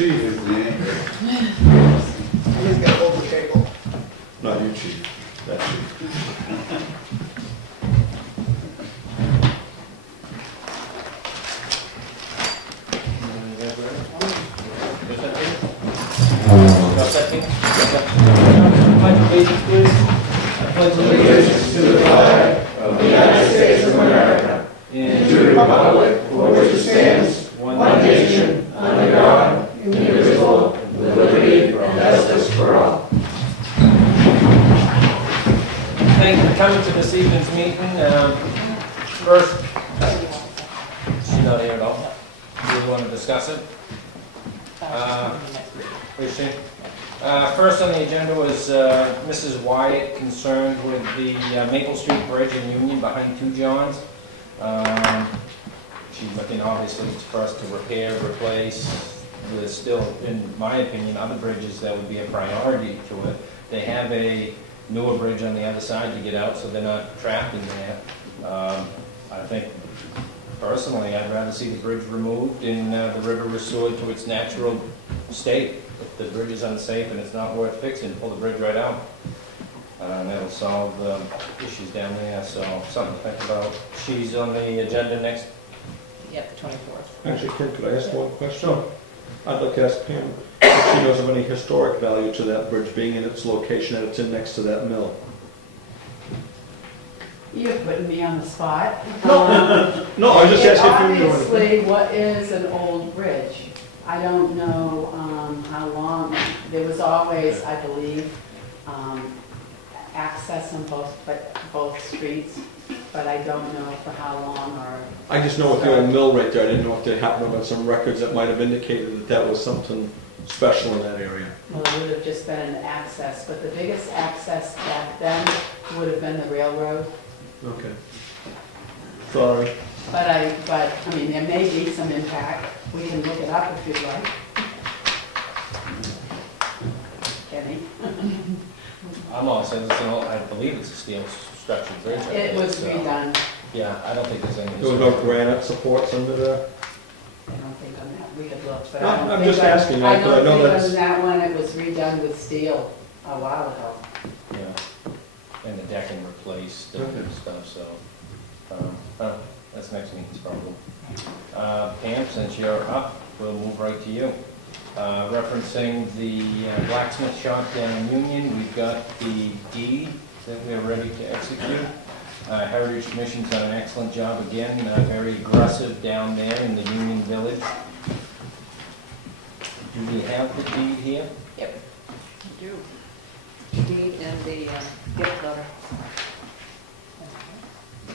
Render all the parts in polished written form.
Chief. He's got to hold the table. Not you, Chief. That Chief. Pledge allegiance to the flag of the United States of America and to the republic for which it stands, one nation, under God, indivisible, with liberty and justice for all. Thank you for coming to this evening's meeting. First, she's not here at all. Do you want to discuss it? Is she? First on the agenda was Mrs. Wyatt concerned with the Maple Street Bridge in Union behind Two Johns. She's looking obviously for us to repair, replace. There's still, in my opinion, other bridges that would be a priority to it. They have a newer bridge on the other side to get out so they're not trapped in there. I think, personally, I'd rather see the bridge removed and the river restored to its natural state. If the bridge is unsafe and it's not worth fixing, pull the bridge right out. That'll solve the issues down there, so something to think about. She's on the agenda next. Yep, the 24th. Actually, Kim, could I ask one question? Sure. I'd like to ask Pam if she knows of any historic value to that bridge being in its location that it's in next to that mill. You're putting me on the spot. No, I was just asking if you knew anything. Obviously, what is an old bridge? I don't know how long. There was always, I believe, access on both streets, but I don't know for how long or... I just know with the old mill right there, I didn't know if there happened to have been some records that might have indicated that that was something special in that area. Well, it would have just been an access, but the biggest access back then would have been the railroad. Okay. Sorry. But I mean, there may be some impact. We can look it up if you'd like. Kenny? I'm all set. I believe it's a steel structured bridge. It was redone. Yeah, I don't think there's any. There was no granite supports under there? I don't think on that, we had looked, but No, I don't I'm think just on- asking, I I don't know think that's- on that one it was redone with steel a while ago. Yeah, and the decking replaced and Okay. stuff, so, that's next meeting's problem. Pam, since you're up, we'll move right to you. Referencing the blacksmith shop down in Union, we've got the deed that we're ready to execute. Heritage Commission's done an excellent job again, very aggressive down there in the Union Village. Do we have the deed here? Yep. You do. Deed and the gift letter.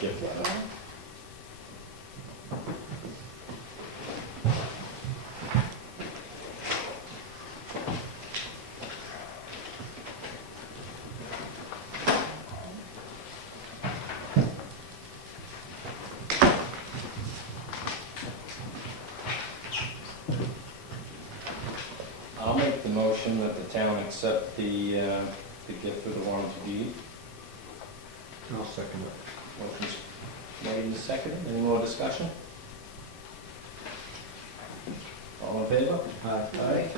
Gift letter. I'll make the motion that the town accept the gift for the warranty deed. I'll second it. Motion's made and seconded. Any more discussion? All in favor? Aye.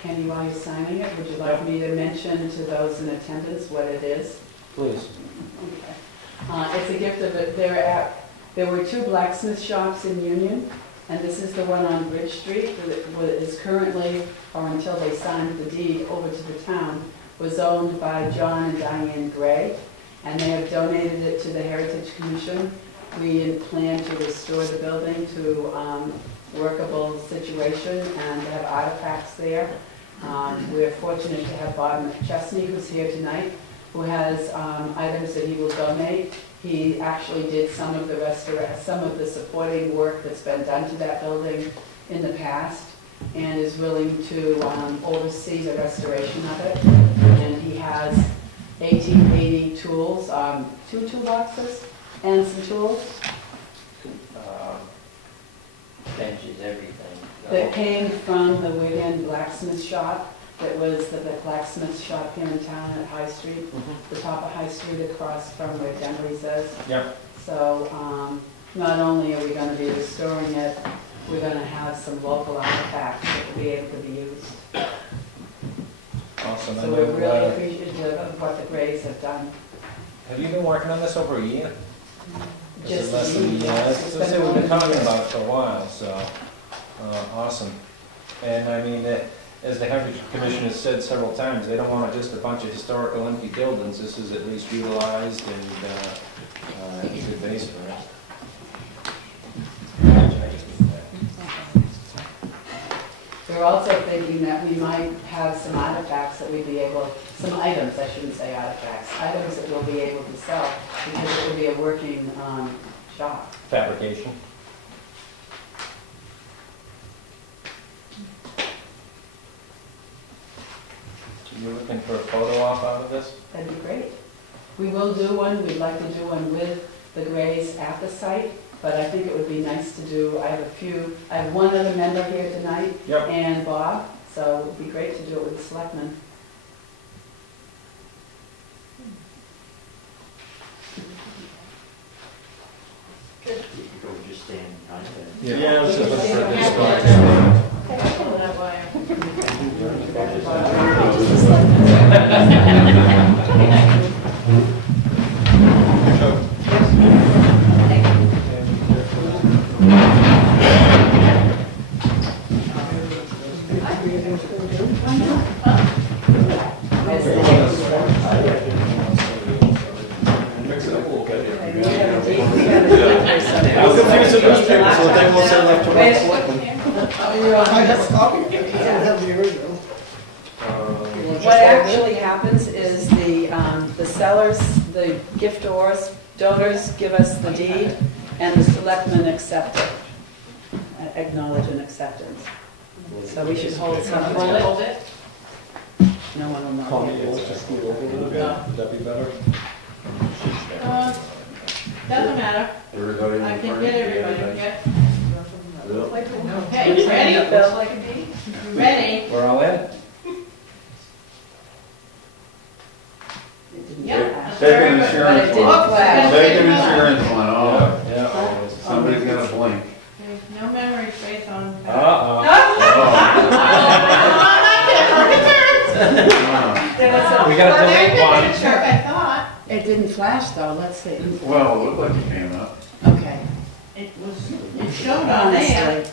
Kenny, while you're signing it, would you like me to mention to those in attendance what it is? Please. Okay. It's a gift of it. There were two blacksmith shops in Union, and this is the one on Bridge Street that is currently, or until they signed the deed over to the town, was owned by John and Diane Gray, and they have donated it to the Heritage Commission. We plan to restore the building to workable situation and have artifacts there. We're fortunate to have Bob McChesney, who's here tonight, who has items that he will donate. He actually did some of the supporting work that's been done to that building in the past, and is willing to oversee the restoration of it. And he has 1880 tools, 2 toolboxes and some tools benches, everything. that came from the Wigan blacksmith shop. That was the blacksmith shop here in town at High Street, the top of High Street across from where Demery's is. Yep. So not only are we going to be restoring it, we're going to have some local artifacts that will be able to be used. Awesome. So we're really appreciative of what the Grays have done. Have you been working on this over a year? Just less than a year. yes, We've been talking about it for a while, so, awesome. And I mean, as the Heritage Commission has said several times, they don't want just a bunch of historical empty buildings. This is at least utilized and a good base for it. We're also thinking that we might have some artifacts that we'd be able, some items, I shouldn't say artifacts, items that we'll be able to sell because it will be a working shop. Fabrication. You looking for a photo op out of this? That'd be great. We will do one, we'd like to do one with the Grays at the site, but I think it would be nice to do, I have one other member here tonight, Yep. and Bob, so it would be great to do it with the selectmen. You could go just stand behind it. Yeah, I was just looking for a Mix it up a little bit. I'll confuse the newspaper so they won't say left to right selectmen. I have a copy. I don't have the original. What actually happens is the sellers, the giftors, donors give us the deed, and the selectmen accept it, acknowledge an acceptance. So we should hold some. Hold it? No one will know. Call me, it's just scoot over a little bit. Would that be better? Doesn't matter. Everybody. I can get everybody, yeah. Bill? Okay, ready? Bill? Like a bee? Ready? We're all in? Yeah. Take an insurance But it one. didn't flash. Take an insurance one, oh, Yeah, always. somebody's gonna blink. There's no memory space on. Uh-oh. There was a- We gotta delete one. Sure, I thought. It didn't flash though, let's see. Well, it looked like it came up. Okay. It showed on there. Honestly.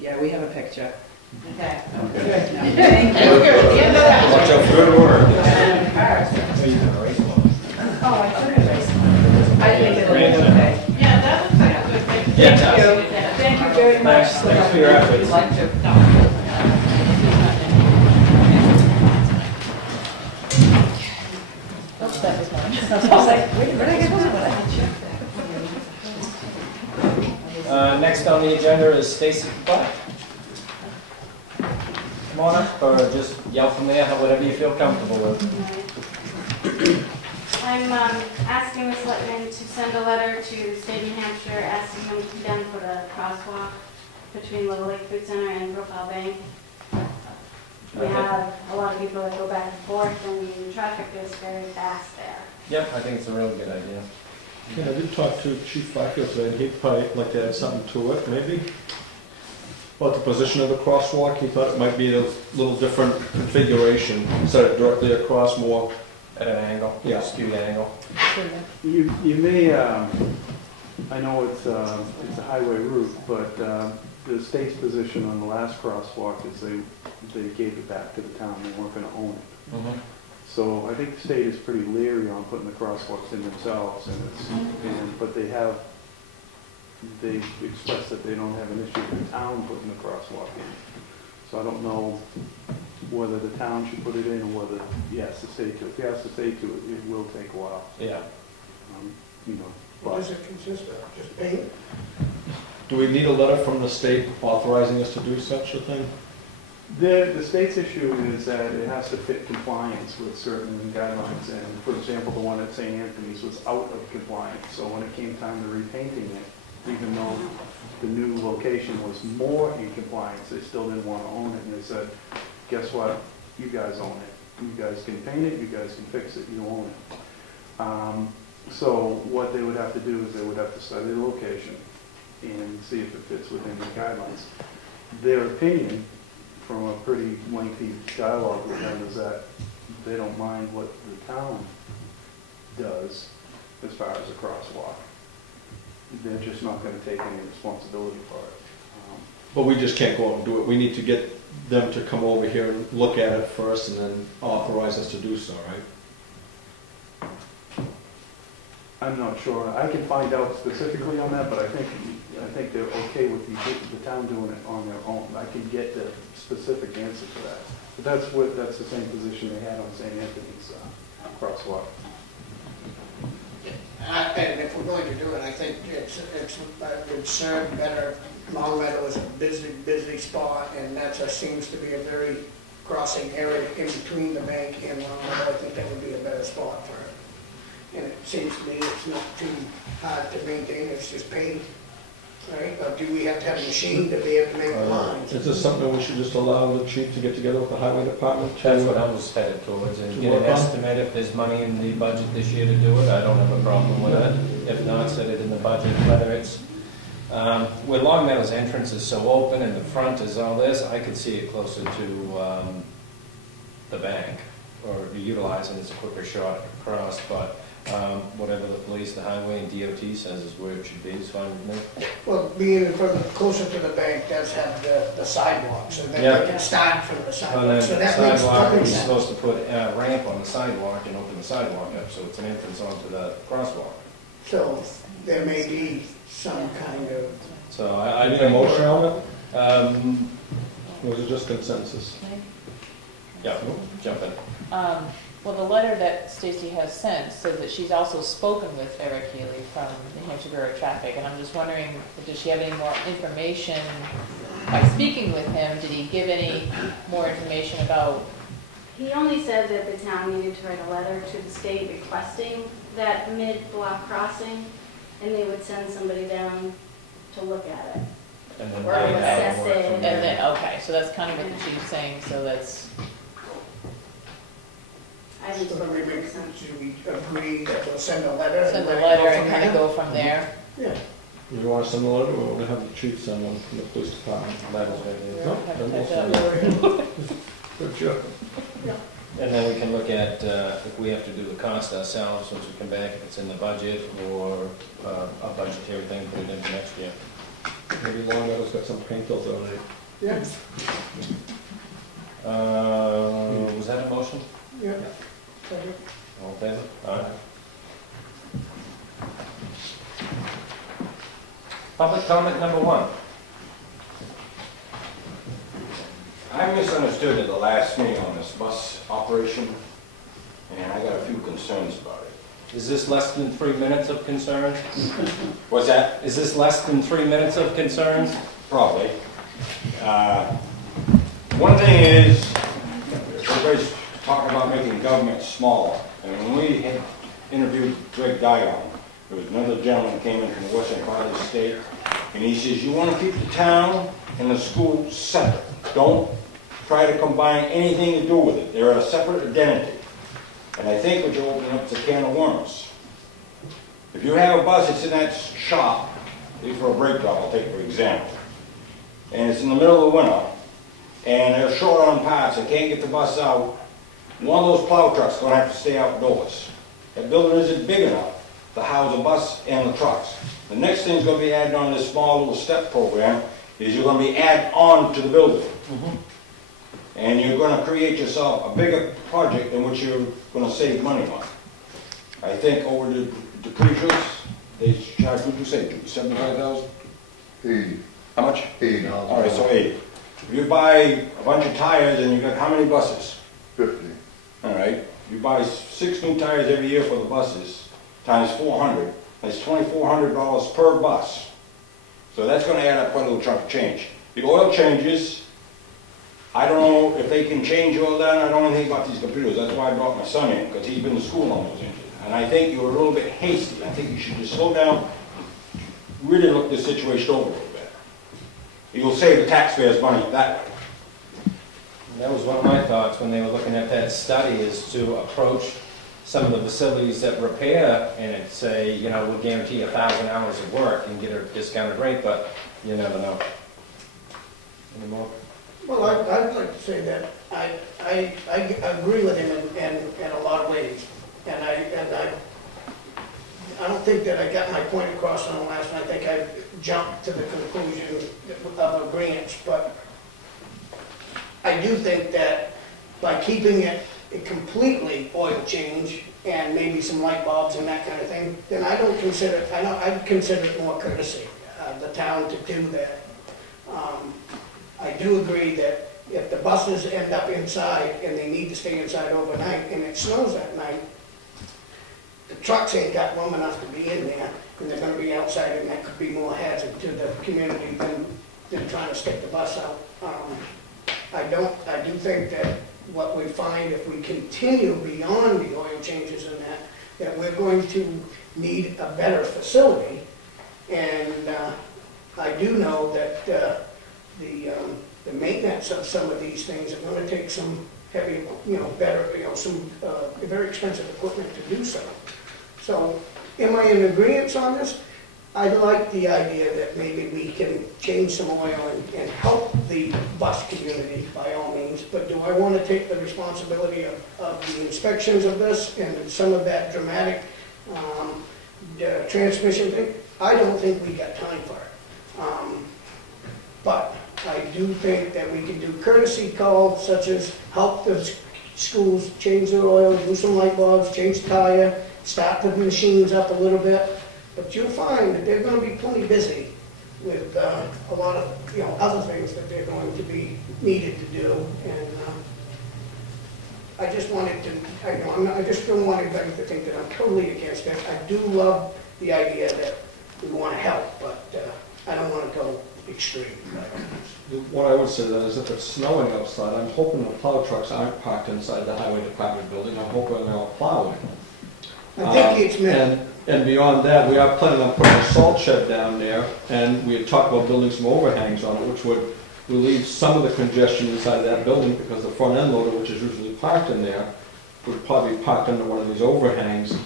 Yeah, we have a picture. Okay. Okay. Thank you. Watch out, good work. Oh, I could erase one. I think it'll be okay. Yeah, that looks like a good picture. Yeah, it Thank does. you. Thank you very much. Thanks for your efforts. Like to. Oops, that was mine. I was like, where did I get that? Next on the agenda is Stacy Clark. Come on up, or just yell from there, whatever you feel comfortable with. I'm asking the selectmen to send a letter to the state of New Hampshire asking them to put a crosswalk between Little Lake Food Center and Profile Bank. We Okay. have a lot of people that go back and forth, and the traffic is very fast there. Yep, I think it's a real good idea. Yeah, I did talk to Chief Byfield today, and he'd probably like to add something to it, maybe. About the position of the crosswalk, he thought it might be a little different configuration, instead of directly across more. At an angle, Yeah. skewed angle. You may, I know it's a highway route, but the state's position on the last crosswalk is they gave it back to the town, they weren't gonna own it. Mhm. So I think the state is pretty leery on putting the crosswalks in themselves, but they expressed that they don't have an issue with the town putting the crosswalk in. So I don't know whether the town should put it in or whether he has to say to it. If he has to say to it, it will take a while. Yeah. What does it consist of? Just paint? Do we need a letter from the state authorizing us to do such a thing? The state's issue is that it has to fit compliance with certain guidelines, and for example, the one at St. Anthony's was out of compliance, so when it came time to repainting it, even though the new location was more in compliance, they still didn't want to own it, and they said, guess what, you guys own it. You guys can paint it, you guys can fix it, you own it. So what they would have to do is they would have to study the location and see if it fits within the guidelines. Their opinion, from a pretty lengthy dialogue with them, is that they don't mind what the town does as far as a crosswalk. They're just not going to take any responsibility for it. But we just can't go out and do it. We need to get them to come over here and look at it first and then authorize us to do so, right? I'm not sure. I can find out specifically on that, but I think they're okay with the town doing it on their own. I can get the specific answer to that. But that's the same position they had on St. Anthony's crosswalk. And if we're going to do it, I think it would serve better. Long Meadow is a busy spot, and that seems to be a very crossing area in between the bank and Long Meadow. I think that would be a better spot for it. And it seems to me it's not too hard to maintain, it's just paved, right? Or do we have to have a machine to be able to make lines? Is this something we should just allow the chief to get together with the highway department? That's what I was headed towards, and get an estimate if there's money in the budget this year to do it. I don't have a problem with it. If not, set it in the budget, whether it's, where Long Meadow's entrance is so open and the front is all this, I could see it closer to the bank, or utilizing it as a quicker shot across, but whatever the police, the highway, and DOT says is where it should be, is fine with me. Well, being closer to the bank does have the sidewalks, and then they can start from the And sidewalk. then So the that makes sidewalk, perfect we're sense. supposed to put a ramp on the sidewalk and open the sidewalk up, so it's an entrance onto the crosswalk. So there may be some kind of, So I Any think motion on it? Um, Or was it just consensus? yeah, jump in. Well, the letter that Stacy has sent says that she's also spoken with Eric Healy from New Hampshire Bureau of Traffic, and I'm just wondering, does she have any more information? By speaking with him, did he give any more information about? He only said that the town needed to write a letter to the state requesting that mid-block crossing, and they would send somebody down to look at it. And then Or they have assess work it. from And there. then, okay, so that's kind of what the chief's saying, so that's, I think so it we makes sense. should we agree that we'll send a letter? send the let it go letter from and kind of there? go from there. Yeah. You want to send a letter, or want to have the chief send one from the police department? That is what it is. No, then we'll send it. Good job. And then we can look at if we have to do the cost ourselves, once we come back, if it's in the budget, or a budgetary thing, put it in for next year. Maybe Long Meadow's got some paint they'll donate. Yeah. Was that a motion? Yeah. All in favor? Aye. Public comment number one. I misunderstood at the last meeting on this bus operation, and I got a few concerns about it. Is this less than 3 minutes of concerns? What's that? Is this less than 3 minutes of concerns? Probably. One thing is, everybody's talking about making government smaller. And when we had interviewed Greg Dion, there was another gentleman who came in from the western part of the state, and he says, you want to keep the town and the school separate. Don't try to combine anything to do with it. They're a separate identity. And I think what you're opening up is a can of worms. If you have a bus that's in that shop, for a brake job, I'll take for example, and it's in the middle of the winter, and they're short on parts, they can't get the bus out, one of those plow trucks is going to have to stay outdoors. That building isn't big enough to house a bus and the trucks. The next thing's going to be added on this small little step program is you're going to be added on to the building. And you're going to create yourself a bigger project than what you're going to save money on. I think over the cruisers, they charge, what did you say, $75,000? 80. How much? $80. All right, so 80. If you buy a bunch of tires and you got how many buses? 50. All right, you buy 6 new tires every year for the buses, times 400. That's $2,400 per bus. So that's going to add up quite a little chunk of change. The oil changes, I don't know if they can change oil down. I don't know anything about these computers. That's why I brought my son in, because he's been to school on those engines. And I think you were a little bit hasty. I think you should just slow down, really look this situation over a little bit. You'll save the taxpayers money that way. That was one of my thoughts when they were looking at that study, is to approach some of the facilities that repair and say, you know, we'll guarantee 1,000 hours of work and get a discounted rate, but you never know. Any more? Well, I'd like to say that I agree with him in a lot of ways. And I don't think that I got my point across on the last one. I think I jumped to the conclusion of agreement, but I do think that by keeping it a completely oil change and maybe some light bulbs and that kind of thing, then I don't consider, I'd consider it more courtesy, the town to do that. I do agree that if the buses end up inside and they need to stay inside overnight and it snows that night, the trucks ain't got room enough to be in there, and they're gonna be outside, and that could be more hazard to the community than trying to stick the bus out. I do think that what we find if we continue beyond the oil changes and that we're going to need a better facility. And I do know that the maintenance of some of these things are gonna take some heavy, better, some very expensive equipment to do so. So, am I in agreement on this? I like the idea that maybe we can change some oil and help the bus community by all means, but do I want to take the responsibility of the inspections of this and some of that dramatic transmission thing? I don't think we got time for it. But I do think that we can do courtesy calls such as help the schools change their oil, do some light bulbs, change the tire, start the machines up a little bit. But you'll find that they're going to be plenty busy with a lot of other things that they're going to be needed to do. And I just wanted to, I just don't want anybody to think that I'm totally against it. I do love the idea that we want to help, but I don't want to go extreme. What I would say then is if it's snowing outside, I'm hoping the plow trucks aren't parked inside the highway department building. I'm hoping they're all plowing. I think it's meant. And beyond that, we are planning on putting a salt shed down there, and we had talked about building some overhangs on it, which would relieve some of the congestion inside that building, because the front end loader, which is usually parked in there, would probably be parked under one of these overhangs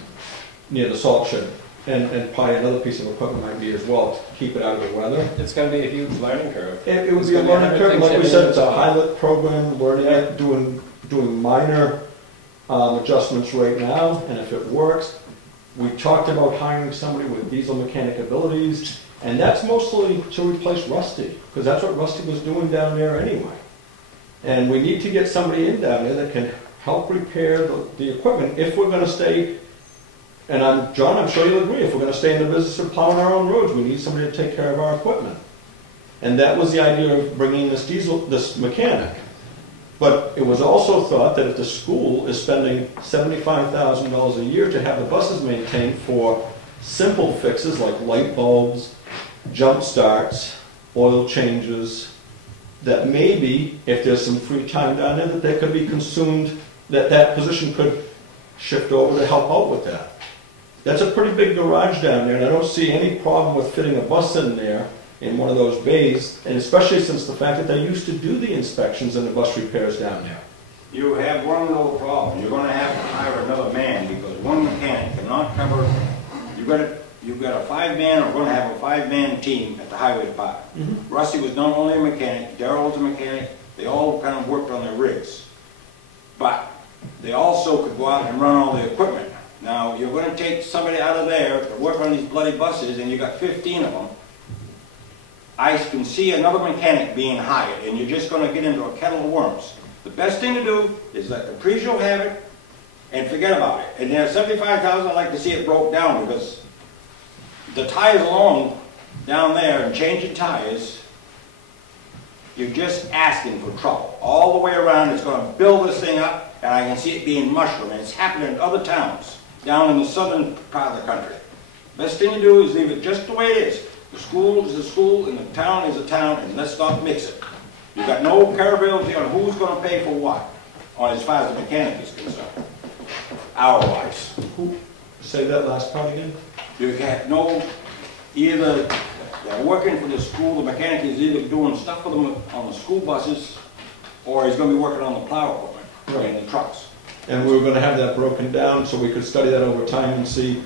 near the salt shed. And probably another piece of equipment might be as well to keep it out of the weather. It's going to be a huge learning curve. It would be a learning curve. Like we said, it's a pilot program, learning it, doing minor adjustments right now, and if it works, we talked about hiring somebody with diesel mechanic abilities, and that's mostly to replace Rusty, because that's what Rusty was doing down there anyway. And we need to get somebody in down there that can help repair the equipment if we're going to stay, and John, I'm sure you'll agree, if we're going to stay in the business of plowing our own roads, we need somebody to take care of our equipment. And that was the idea of bringing this mechanic. But it was also thought that if the school is spending $75,000 a year to have the buses maintained for simple fixes like light bulbs, jump starts, oil changes, that maybe if there's some free time down there that could be consumed, that position could shift over to help out with that. That's a pretty big garage down there, and I don't see any problem with fitting a bus in there in one of those bays, and especially since the fact that they used to do the inspections and the bus repairs down there. You have one little problem. You're going to have to hire another man because one mechanic cannot cover. You've got a 5-man, or we're going to have a 5-man team at the highway department. Mm-hmm. Rusty was not only a mechanic, Darrell was a mechanic. They all kind of worked on their rigs, but they also could go out and run all the equipment. Now you're going to take somebody out of there to work on these bloody buses, and you got 15 of them. I can see another mechanic being hired, and you're just going to get into a kettle of worms. The best thing to do is let the pre-show have it and forget about it. And there's $75,000, I'd like to see it broke down, because the tires alone down there and changing tires, you're just asking for trouble. All the way around, it's going to build this thing up, and I can see it being mushroom, and it's happening in other towns down in the southern part of the country. Best thing to do is leave it just the way it is. The school is a school, and the town is a town, and let's not mix it. You've got no credibility on who's going to pay for what, or as far as the mechanic is concerned, hour-wise. Say that last part again? You can't know, either they're working for the school, the mechanic is either doing stuff for them on the school buses, or he's gonna be working on the plow equipment and the trucks. And we were gonna have that broken down so we could study that over time and see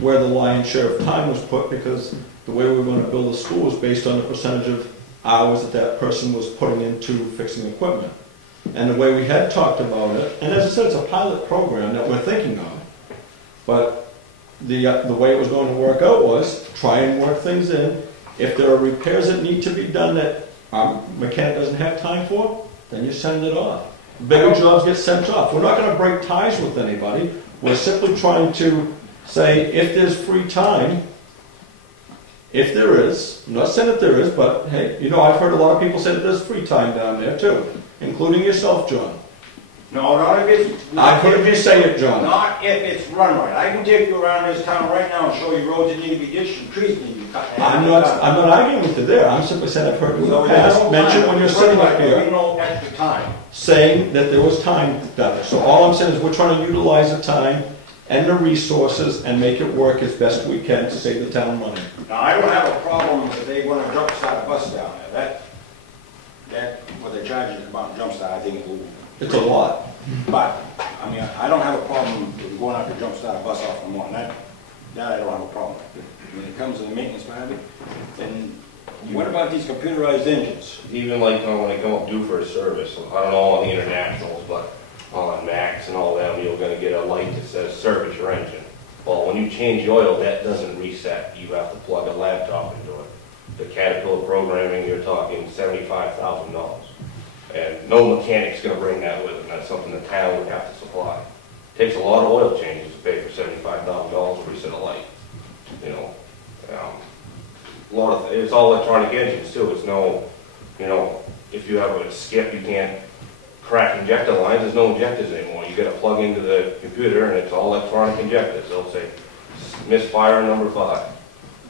where the lion's share of time was put, because the way we were gonna build the school was based on the percentage of hours that that person was putting into fixing equipment. And the way we had talked about it, and as I said, it's a pilot program that we're thinking of, but the way it was going to work out was try and work things in. If there are repairs that need to be done that our mechanic doesn't have time for, then you send it off. Bigger jobs get sent off. We're not going to break ties with anybody. We're simply trying to say if there's free time, if there is, I'm not saying that there is, but hey, you know, I've heard a lot of people say that there's free time down there too, including yourself, John. No, not if it's... I've heard you say it, John. Not if it's run right. I can take you around this town right now and show you roads that need to be ditched and trees that need to be cut. I'm not arguing with you there. I'm simply saying I've heard you in the past mention when you're sitting up here No extra time. saying that there was time down there. So all I'm saying is we're trying to utilize the time and the resources and make it work as best we can to save the town money. Now, I don't have a problem if they want to jump start a bus down there. That, what they charge you to come out and jump start, I think is a little... It's a lot. But, I mean, I don't have a problem with going out to jump start a bus off from one. That I don't have a problem with. When it comes to the maintenance part of it, then what about these computerized engines? Even like when they come up due for a service, I don't know on the internationals, but on Max and all them, you're gonna get a light that says service your engine. Well, when you change the oil, that doesn't reset. You have to plug a laptop into it. The Caterpillar programming, you're talking $75,000. And no mechanic's going to bring that with them. That's something the town would have to supply. It takes a lot of oil changes to pay for $75,000 to reset a light. You know, a lot of it's all electronic engines too. It's no, you know, if you have a skip, you can't crack injector lines. There's no injectors anymore. You got to plug into the computer, and it's all electronic injectors. They'll say misfire number 5.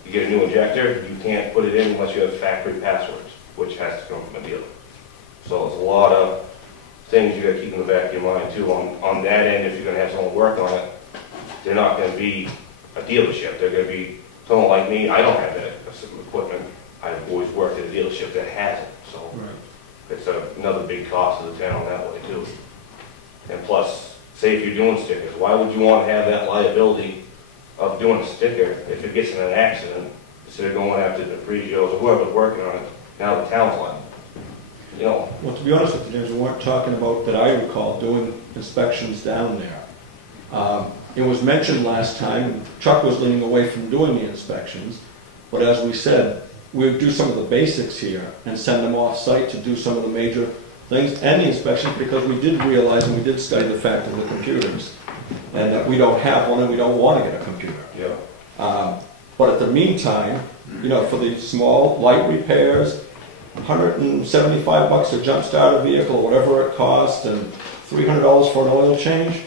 You get a new injector, you can't put it in unless you have factory passwords, which has to come from a dealer. So it's a lot of things you got to keep in the back of your mind too. On that end, if you're going to have someone work on it, they're not going to be a dealership. They're going to be someone like me. I don't have that equipment. I've always worked at a dealership that has it. So it's another big cost to the town that way too. And plus, say if you're doing stickers, why would you want to have that liability of doing a sticker if it gets in an accident instead of going after the Pregios or whoever's working on it? Now the town's liable. You know. Well, to be honest with you, James, we weren't talking about, that I recall, doing inspections down there. It was mentioned last time, Chuck was leaning away from doing the inspections, but as we said, we'd do some of the basics here and send them off-site to do some of the major things and the inspections, because we did realize and we did study the fact of the computers, and that we don't have one and we don't want to get a computer. Yeah. But at the meantime, you know, for the small, light repairs, $175 to jump start a vehicle, whatever it costs, and $300 for an oil change.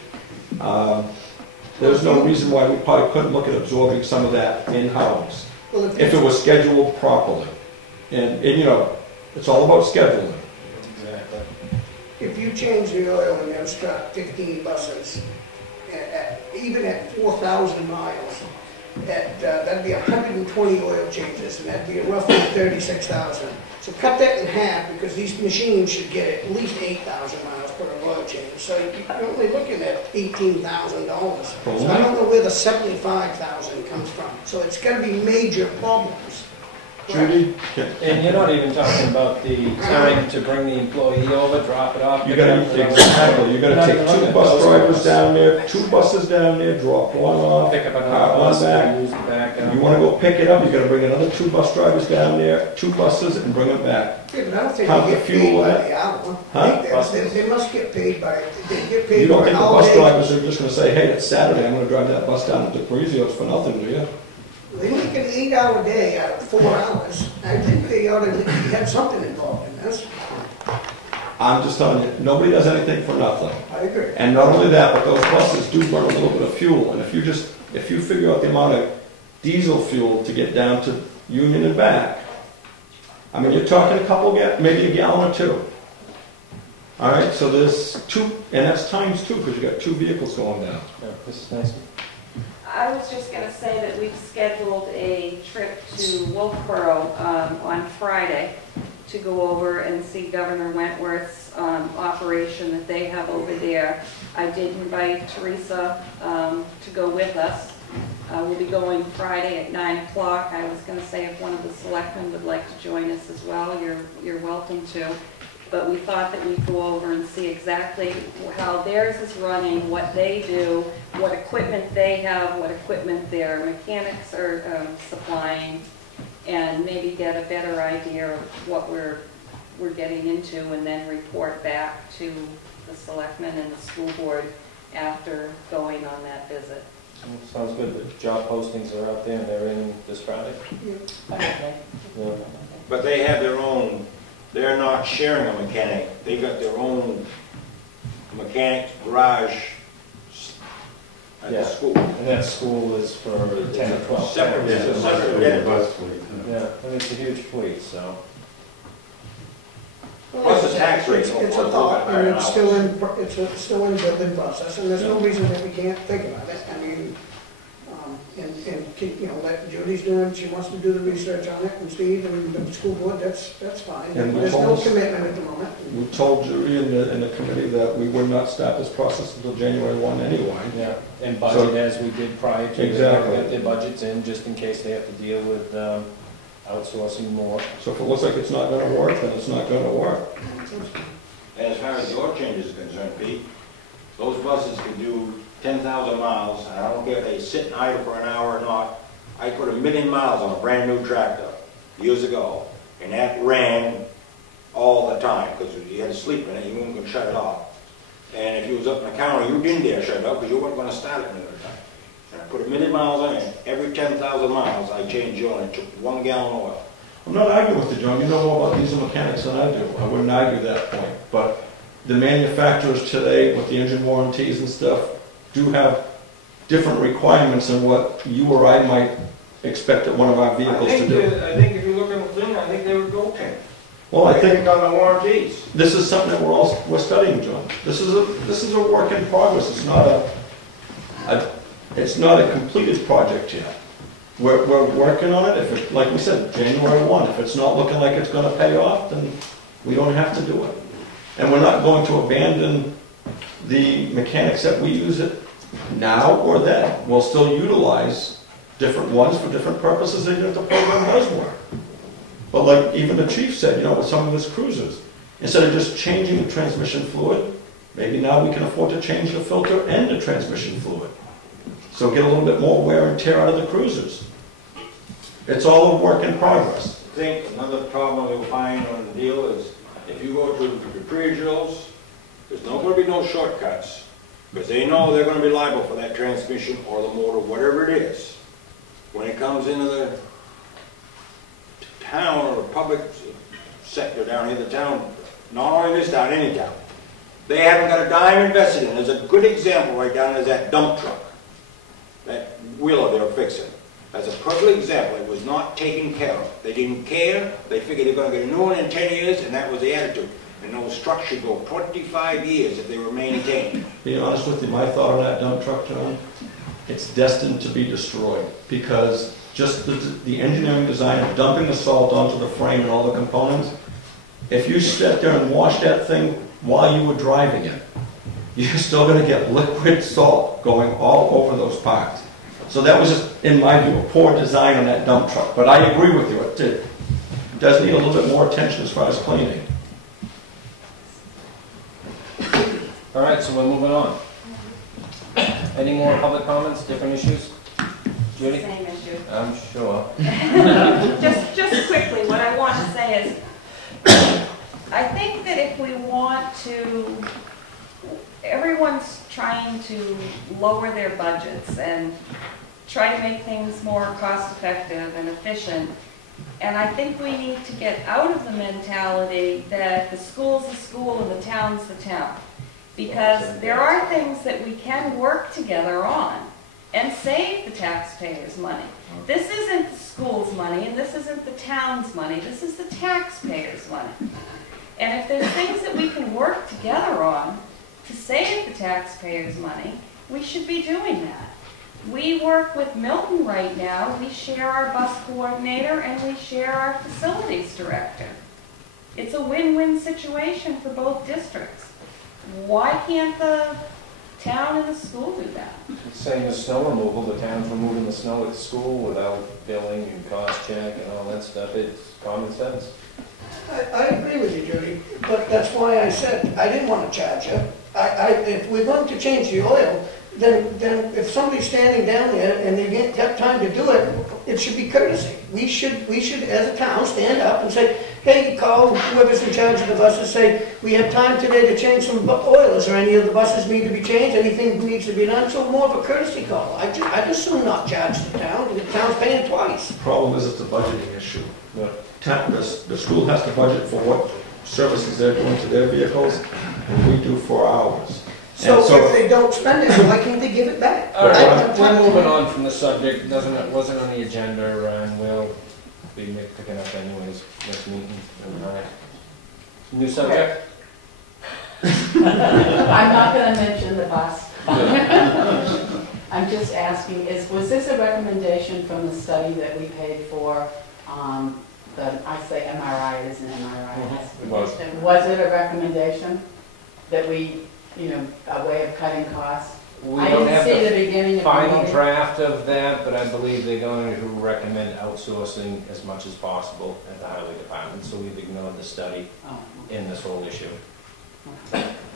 There's no reason why we probably couldn't look at absorbing some of that in-house if it was scheduled properly. And you know, it's all about scheduling. Exactly. If you change the oil in those 15 buses, even at 4,000 miles, that'd be 120 oil changes, and that'd be roughly 36,000. So cut that in half, because these machines should get at least 8,000 miles per oil change. So you're only looking at $18,000. So I don't know where the 75,000 comes from. So it's going to be major problems. Judy? And you're not even talking about the time to bring the employee over, drop it off. You gotta take 2 bus drivers down there, 2 buses down there, drop one off, Pick up another cart bus, one back. use it back. If you wanna go pick it up, you gotta bring another 2 bus drivers down there, 2 buses, and bring them back. Yeah, but I don't think Count they the get fuel paid by at- the hour. Huh? They must get paid by, they get You paid don't by think an the hour. bus drivers are just gonna say, hey, it's Saturday, I'm gonna drive that bus down to Parizio's for nothing, do you? They make an 8-hour day out of 4 hours. I think they ought to have something involved in this. I'm just telling you, nobody does anything for nothing. I agree. And not only that, but those buses do burn a little bit of fuel, and if you figure out the amount of diesel fuel to get down to Union and back, I mean, you're talking a couple, maybe a gallon or 2. All right, so there's 2, and that's times 2, because you got 2 vehicles going down. Yeah, this is nice. I was just going to say that we've scheduled a trip to Wolfboro on Friday to to go over and see Governor Wentworth's operation that they have over there. I did invite Teresa to go with us. We'll be going Friday at 9 o'clock. I was going to say if one of the selectmen would like to join us as well, you're welcome to. But we thought that we'd go over and see exactly how theirs is running, what they do, what equipment they have, what equipment their mechanics are supplying, and maybe get a better idea of what we're getting into, and then report back to the selectmen and the school board after going on that visit. Sounds good. The job postings are out there and they're in this Friday? Okay. Yeah. But they have their own, they're not sharing a mechanic. They got their own mechanic garage at the Yeah. school. And that school is for 10 or 12. Separate, Yeah. it's a separate identity. Yeah, and it's a huge fleet, so. Plus the tax rate. It's a thought, and it's still in building process, and there's no reason that we can't think about it. I mean, and keep, you know, let Judy's doing, she wants to do the research on it, and Steve and the school board, that's fine. And There's no commitment at the moment. We told Judy in the committee that we would not start this process until January 1 anyway. Yeah, and budget as we did prior to. Exactly. Get their budgets in, just in case they have to deal with outsourcing more. So if it looks like it's not gonna work, then it's not gonna work. As far as your changes are concerned, Pete, those buses can do 10,000 miles, and I don't care if they sit and idle for an hour or not. I put 1,000,000 miles on a brand new tractor years ago, and that ran all the time, because you had to sleep in it, you weren't going to shut it off. And if you was up in the counter, you didn't dare shut it off, because you weren't going to start it another time. And I put 1,000,000 miles on it, every 10,000 miles I changed oil, and it took 1 gallon of oil. I'm not arguing with you, John, you know more about diesel mechanics than I do. I wouldn't argue that point, but the manufacturers today, with the engine warranties and stuff, do have different requirements than what you or I might expect at one of our vehicles to do. I think if you look at the thing, I think they would go 10. Well, I think on the warranties. this is something that we're studying, John. This is a work in progress. It's not a completed project yet. We're working on it. If it, like we said, January 1. If it's not looking like it's going to pay off, then we don't have to do it. And we're not going to abandon the mechanics that we use it now or then. We'll still utilize different ones for different purposes, even if the program does work. But like even the chief said, you know, with some of his cruisers, instead of just changing the transmission fluid, maybe now we can afford to change the filter and the transmission fluid. So get a little bit more wear and tear out of the cruisers. It's all a work in progress. I think another problem you'll find on the deal is if you go to the pre-drills, there's not going to be no shortcuts, because they know they're going to be liable for that transmission or the motor, whatever it is. When it comes into the town or public sector down here, the town, not only this town, any town, they haven't got a dime invested in. There's a good example right down there, that dump truck, that wheeler they were fixing. That's a perfect example. It was not taken care of. They didn't care. They figured they're going to get a new one in 10 years, and that was the attitude. And those trucks should go 25 years if they were maintained. Being honest with you, my thought on that dump truck, John, it's destined to be destroyed, because just the engineering design of dumping the salt onto the frame and all the components, if you sat there and washed that thing while you were driving it, you're still going to get liquid salt going all over those parts. So that was just, in my view, a poor design on that dump truck. But I agree with you, it does need a little bit more attention as far as cleaning. All right, so we're moving on. Any more public comments, different issues? Judy? Same issue. I'm sure. Just quickly, what I want to say is, I think that if we want to, everyone's trying to lower their budgets and try to make things more cost-effective and efficient. And I think we need to get out of the mentality that the school's the school and the town's the town. Because there are things that we can work together on and save the taxpayers' money. This isn't the school's money and this isn't the town's money. This is the taxpayers' money. And if there's things that we can work together on to save the taxpayers' money, we should be doing that. We work with Milton right now. We share our bus coordinator and we share our facilities director. It's a win-win situation for both districts. Why can't the town and the school do that? Same as snow removal, the town's removing the snow at school without billing and cost check and all that stuff. It's common sense. I agree with you, Judy, but that's why I said I didn't want to charge you. If we're going to change the oil, then if somebody's standing down there and they get have time to do it, it should be courtesy. We should, as a town, stand up and say, hey, call whoever's in charge of the buses, say, we have time today to change some oil. Is there any of the buses need to be changed? Anything needs to be done? So more of a courtesy call. I'd just soon not charge the town. The town's paying twice. The problem is it's a budgeting issue. The school has to budget for what services they're doing to their vehicles, and we do for ours. So if they don't spend it, why can't they give it back? All right, we're moving on from the subject. It wasn't on the agenda, and we'll be picking up anyways next meeting. All right. New subject? I'm not gonna mention the bus. I'm just asking, was this a recommendation from the study that we paid for, I say MRI, it isn't MRI. It was. Was it a recommendation that we, a way of cutting costs? We I don't didn't have see the the beginning of the final meeting. draft of that, but I believe they're going to recommend outsourcing as much as possible at the highway department, so we've ignored the study Oh, in this whole issue.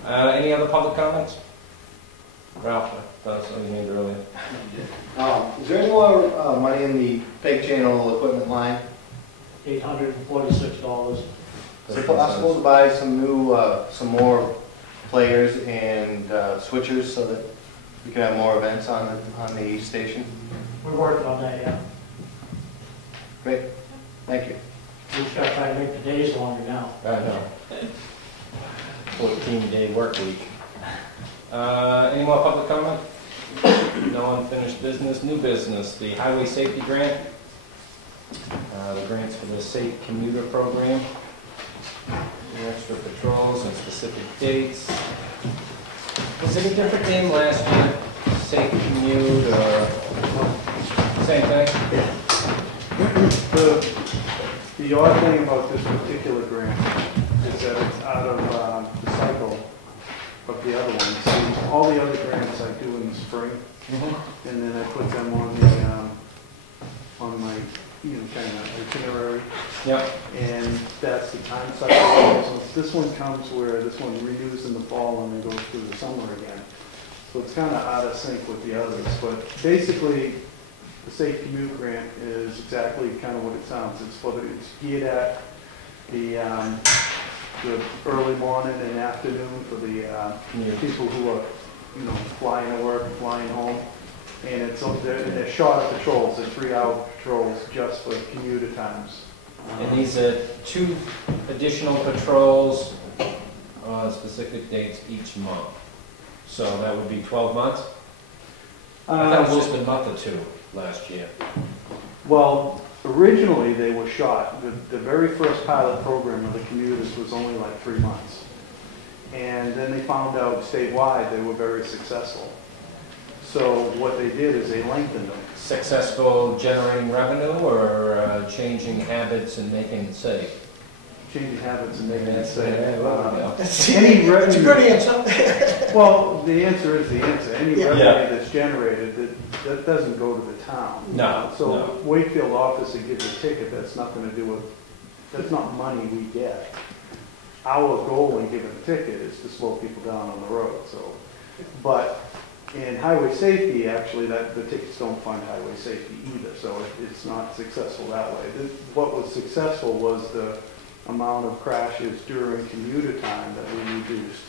Any other public comments? Ralph, that was something you made earlier. Is there any more money in the peg channel equipment line? $846. Is it possible to buy some new, some more players and switchers so that we can have more events on the station? We're working on that, yeah. Great, thank you. We just gotta try to make the days longer now. I know. 14-day work week. Any more public comment? No unfinished business. New business, the highway safety grant. The grants for the Safe Commuter Program. The extra patrols and specific dates. Was it a different name last year? Safe Commute or same thing? The odd thing about this particular grant is that it's out of the cycle of the other ones. See, all the other grants I do in the spring, and then I put them on my kind of itinerary. Yep. And that's the time cycle. So this one comes where this one renews in the fall and then goes through the summer again. So it's kind of out of sync with the others. But basically, the Safe Commute Grant is exactly kind of what it sounds. It's geared at the early morning and afternoon for the people who are, flying to work and flying home. And they're shorter patrols, they're 3-hour patrols just for commuter times. And these are 2 additional patrols on specific dates each month. So that would be 12 months? I thought it was just a month or 2 last year. Well, originally they were shot. The very first pilot program of the commuters was only like 3 months. And then they found out statewide they were very successful. So what they did is they lengthened them. Successful generating revenue or changing habits and making it safe? Changing habits and making it safe. Any revenue. That's a good answer. Well, the answer is the answer. Any revenue that's generated, that doesn't go to the town. No. So Wakefield officer gives a ticket, that's nothing to do with, that's not money we get. Our goal in giving a ticket is to slow people down on the road. So, but in highway safety, actually, the tickets don't fund highway safety either, so it's not successful that way. What was successful was the amount of crashes during commuter time that we reduced.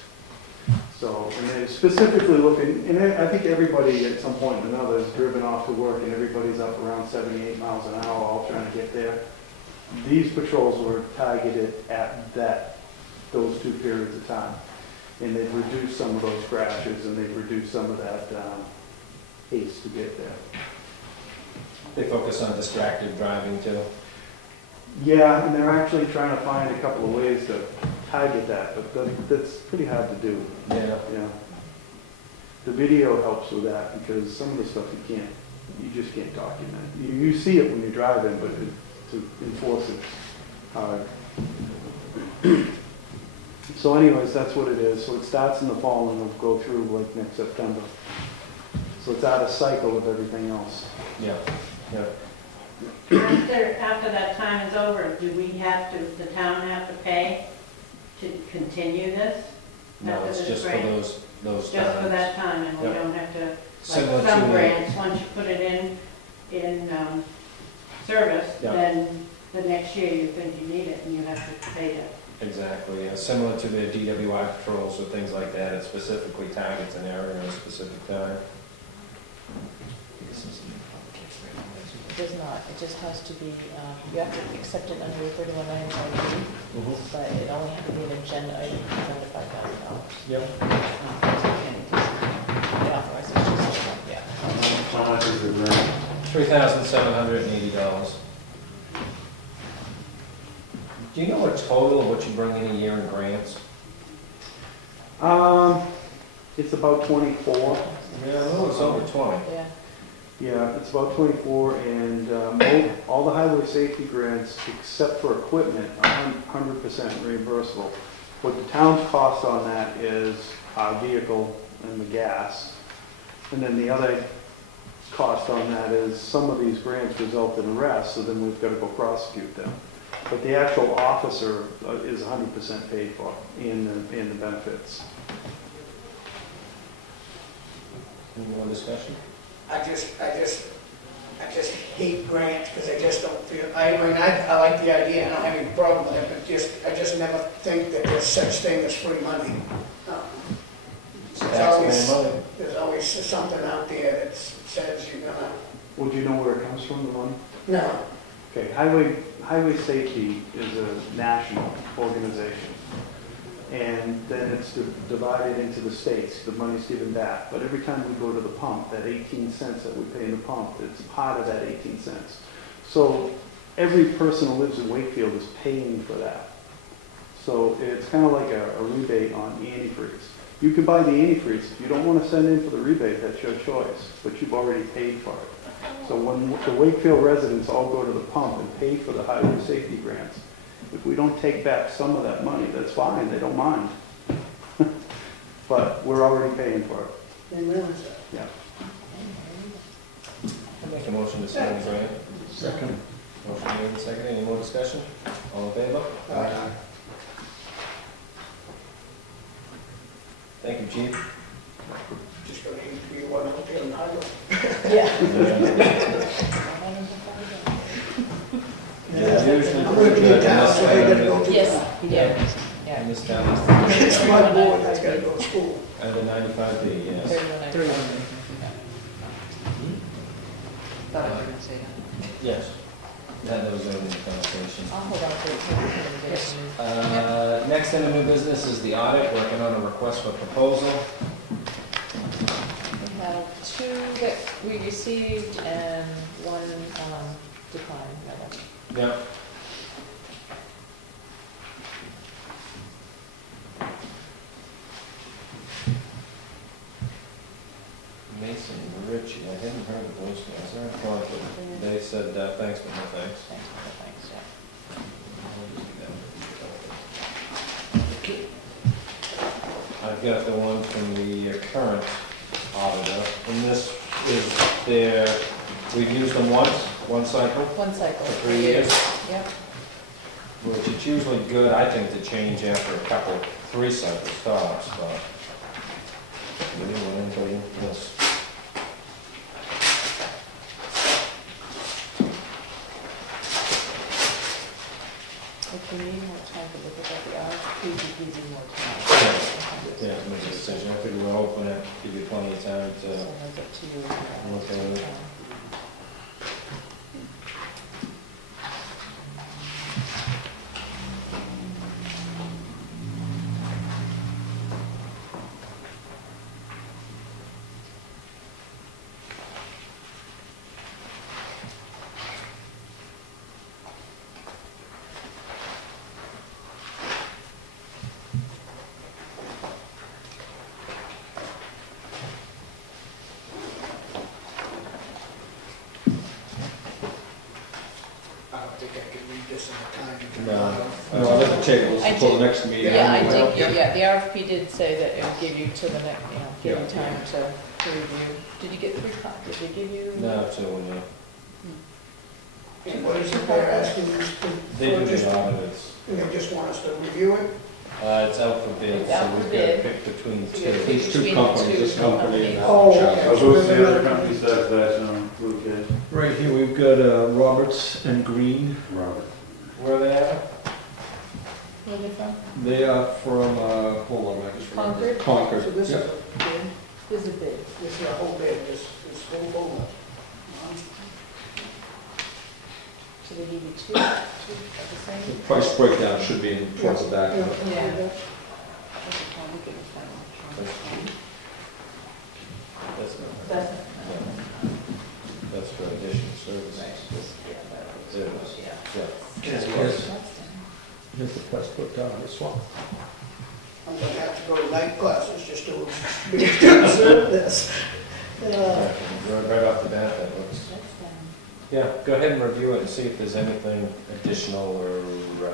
So, and then specifically looking, and I think everybody at some point or another has driven off to work and everybody's up around 78 miles an hour all trying to get there. These patrols were targeted at those 2 periods of time. And they've reduced some of those crashes and they've reduced some of that haste to get there. They focus on distracted driving too? Yeah, and they're actually trying to find a couple of ways to target that, but that's pretty hard to do. Yeah. The video helps with that because some of the stuff you just can't document. You see it when you're driving, but to enforce it's hard. So anyways, that's what it is. So it starts in the fall and it'll go through like next September. So it's out of cycle with everything else. Yeah, yeah. After that time is over, do we have to, the town have to pay to continue this? No, After it's this just for grant? those Just for times. that time, and we Yep. don't have to, Similar like some to the- grants, once you put it in service, Yeah. then the next year you think you need it and you have to pay that. Exactly, yeah. Similar to the DWI patrols or things like that, it specifically targets an area at a specific time. It does not, it just has to be, you have to accept it under 3199B, but it only has to be an agenda item for under $5,000. Yep. It authorizes just, yeah. How much is the grant? $3,780. Do you know a total of what you bring in a year in grants? It's about 24. Yeah, it's over 20. Yeah. Yeah, it's about 24, and all the highway safety grants, except for equipment, are 100% reimbursable. What the town's cost on that is our vehicle and the gas. And then the other cost on that is some of these grants result in arrests, so then we've got to go prosecute them. But the actual officer is 100% paid for in the benefits. Any more discussion? I just hate grants because I just don't feel, I mean, I like the idea, I don't have any problem with it, but I just never think that there's such thing as free money. There's always something out there that says you're gonna. Well, do you know where it comes from, the money? No. Okay, highway safety is a national organization. And then it's divided into the states, the money's given back. But every time we go to the pump, that 18 cents that we pay in the pump, it's part of that 18 cents. So every person who lives in Wakefield is paying for that. So it's kind of like a rebate on antifreeze. You can buy the antifreeze. If you don't want to send in for the rebate, that's your choice, but you've already paid for it. So when the Wakefield residents all go to the pump and pay for the highway safety grants, if we don't take back some of that money, that's fine, they don't mind. But we're already paying for it. They realize that. Yeah. Make a motion to sign the grant. Second. Motion made and seconded. Any more discussion? All in favor? Aye. Thank you, Chief. Just gonna need to be one out there on the highway. Yeah, usually I'm gonna be in town, so I gotta go to. Yes, yeah, yeah. in this town, It's my board that's gotta go to school. under 95B, yes. 3199. Thought I was gonna say that. Yes. That was in the conversation. I'll hold on to it. Next in the new business is the audit, working on a request for proposal. We have two that we received and one declined. Yep. Mason Ritchie, I hadn't heard of those guys. They're in Concord. They said thanks, but no thanks. Thanks, but thanks, yeah. I've got the one from the current auditor, and this is their, we've used them once, one cycle, One cycle. for 3 years, Yep. which is usually good, I think, to change after a couple, 3 cycle stops, but we didn't want anybody into this. If you need more time to look at the RFP, you give you more time. Yeah, to make a decision, I figure we'll open it, give you plenty of time So to that's up to you. look at it. I don't think I can read this in the time. No. I'd like to table this I until the did. next meeting. Yeah, I anyway. did, yeah, the RFP did say that it would give you to the next, give you Yeah. time to review. Did you get 3 copies? Did they give you? No, so, yeah. And what is it they're asking us to, They do just, the audits. they just want us to review it? It's out for bid, It's so out for we've got to bid. pick between So you have to two. pick These two between companies, the this two company and that. Oh, Chubb. okay. Who's the other company besides that, Blue Kid? Right here, we've got Roberts and Green. Robert. Where are they at? Where are they from? They are from, hold on, I just remembered. Concord. So this is Yep. a bid, This is a bid. this is a whole bid, this whole folder. So they give you 2 of the The same? price breakdown should be in towards the back. Yeah. That's a phone, we could just find it. That's not. That's, That's for additional services. right, just, yeah, that was, It was. yeah. Yeah. Here's, That's here's the price breakdown on this one. I'm gonna have to go to night classes just to be able to observe this. Yeah, right off the bat, that looks. That's down. Yeah, go ahead and review it and see if there's anything additional or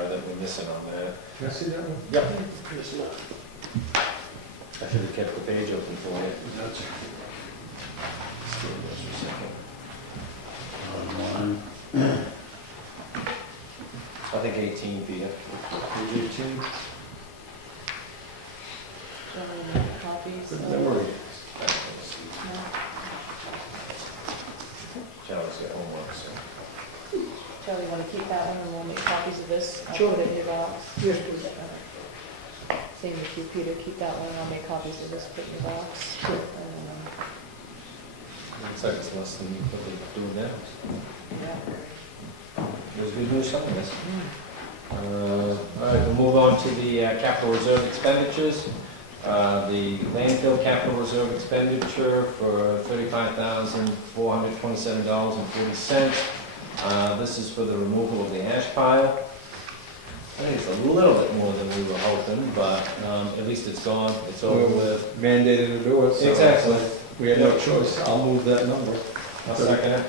that we're missing on that. Can I see that one? Yep. It's not. I should have kept the page open for you. That's Just give me just a second. online. I think 18, Peter. Page 18. Do you have any copies? Good of- memory. No? Charlie's got homework, so. Charlie, you want to keep that one and we'll make copies of this? I'll Sure. put it in your box. Yes, please. Same with you, Peter, keep that one and I'll make copies of this, put in your box. Looks like it's less than what they're doing now. Yeah. There's good news something, this. All right, we'll move on to the capital reserve expenditures. The landfill capital reserve expenditure for $35,427.40. This is for the removal of the ash pile. I think it's a little bit more than we were hoping, but at least it's gone, it's over with. Mandated to do it, so. Exactly. We had no choice. I'll move that number. I'll second it.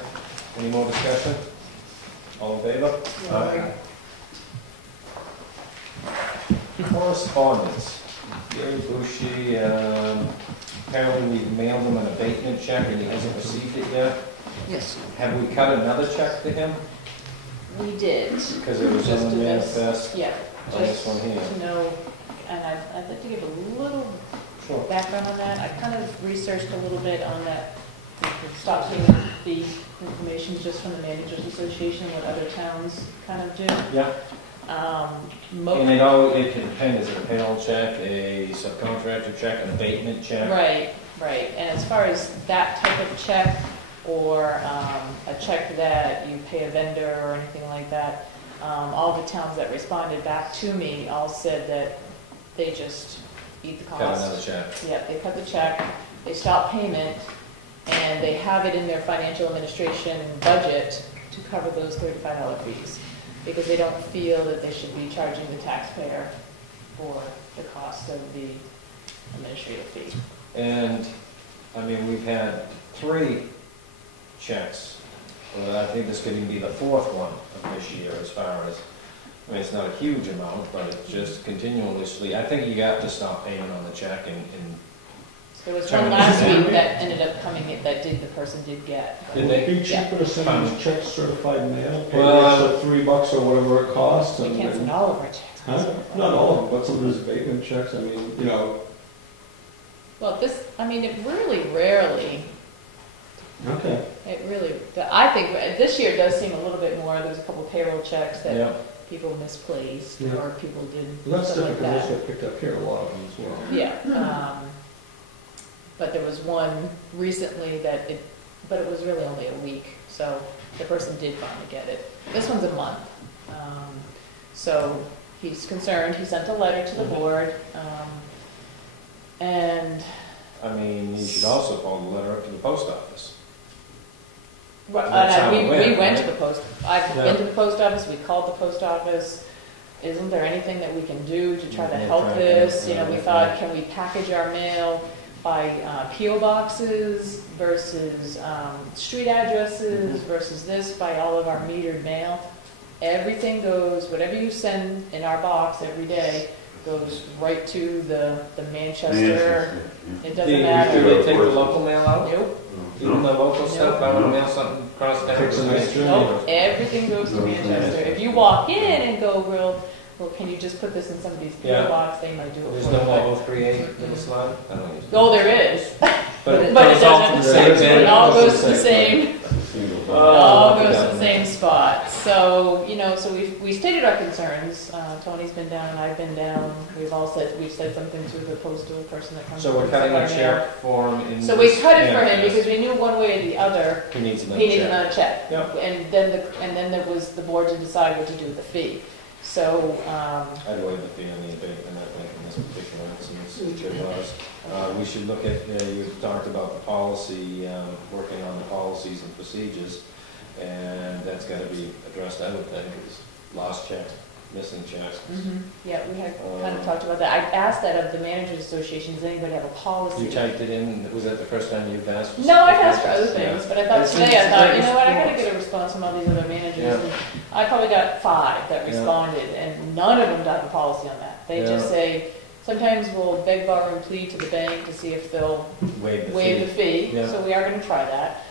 Any more discussion? All in favor? Aye. Correspondence. Gary Bushy, apparently we've mailed him an abatement check and he hasn't received it yet. Yes. Have we cut another check to him? We did. Because it was Just on the to this. manifest Yeah, on this just one here. to know, and I'd like to give a little Sure. background on that. I kind of researched a little bit on that, stop payment fee information just from the Managers Association, what other towns kind of do. Yeah. And it can depend, is it a payroll check, a subcontractor check, an abatement check? Right, right. And as far as that type of check, or a check that you pay a vendor or anything like that, all the towns that responded back to me all said that they just eat the cost. Cut another check. Yeah, they cut the check, they stop payment, and they have it in their financial administration budget to cover those $35 fees, because they don't feel that they should be charging the taxpayer for the cost of the administrative fee. And, I mean, we've had 3 checks. Well, I think this could even be the 4th one of this year as far as, I mean, it's not a huge amount, but it's just continuously, I think you have to stop payment on the check and There was one last week that ended up coming, the person did get. Did Would it be Yeah. cheaper to send these checks certified mail, pay the Well, extra $3 or whatever it costs? We and can't then- send all of our checks. Huh? Not all of them, but some of those abatement checks, I mean, you know. Well, it really rarely, Okay. I think this year does seem a little bit more. There's a couple payroll checks that Yeah. people misplaced, Yeah. or people did Well, that's stuff different, like because that. those get picked up here, a lot of them as well. Yeah, but there was one recently but it was really only a week, so the person did finally get it. This one's a month. So he's concerned, he sent a letter to the board, and. I mean, you should also follow the letter up to the post office. Well, That's how we it went, went to right? the post, I've Yeah. been to the post office, we called the post office. Isn't there anything that we can do to try to Yeah, help try to- this? You know, we yeah. thought, can we package our mail by PO boxes versus street addresses versus this by all of our metered mail? Everything goes, whatever you send in our box every day goes right to the Manchester. It doesn't matter. Do they take the local mail out? Nope. Even the local stuff, I would mail something across town. Takes a nice journey. Nope, everything goes to Manchester. If you walk in and go, well, can you just put this in somebody's Yeah. PO box, they might do it There's for no you. more 038 in the slide? I don't use it. Oh, there is. But it But it goes all to the doesn't, same it bin. all goes to the same. Oh, All look at goes to that. the same spot. So, so we stated our concerns. Tony's been down, I've been down. We've said something to the postal person that comes. So we're to cutting our a mail. check for him in. So we this cut it for him manifest. because we knew one way or the other, He needs another he needed check. another check. Yep. And then there was the board to decide what to do with the fee. So, I'd waive the fee on the abatement, I think, in this particular instance, because we should look at, you talked about the policy, working on the policies and procedures, and that's got to be addressed. I would think it's lost checks, missing checks. yeah, we had kind of talked about that. I asked that of the Managers Association, does anybody have a policy? You typed it in, was that the first time you've asked? for No, I've asked for other Yeah. things, but I thought It's today, a I thought, great you know what, I gotta response. get a response from all these other managers. Yeah. And I probably got 5 that Yeah. responded, and none of them have a policy on that. They just Yeah. say, sometimes we'll beg, borrow, and plead to the bank to see if they'll Waive waive the fee. Yeah. So we are gonna try that,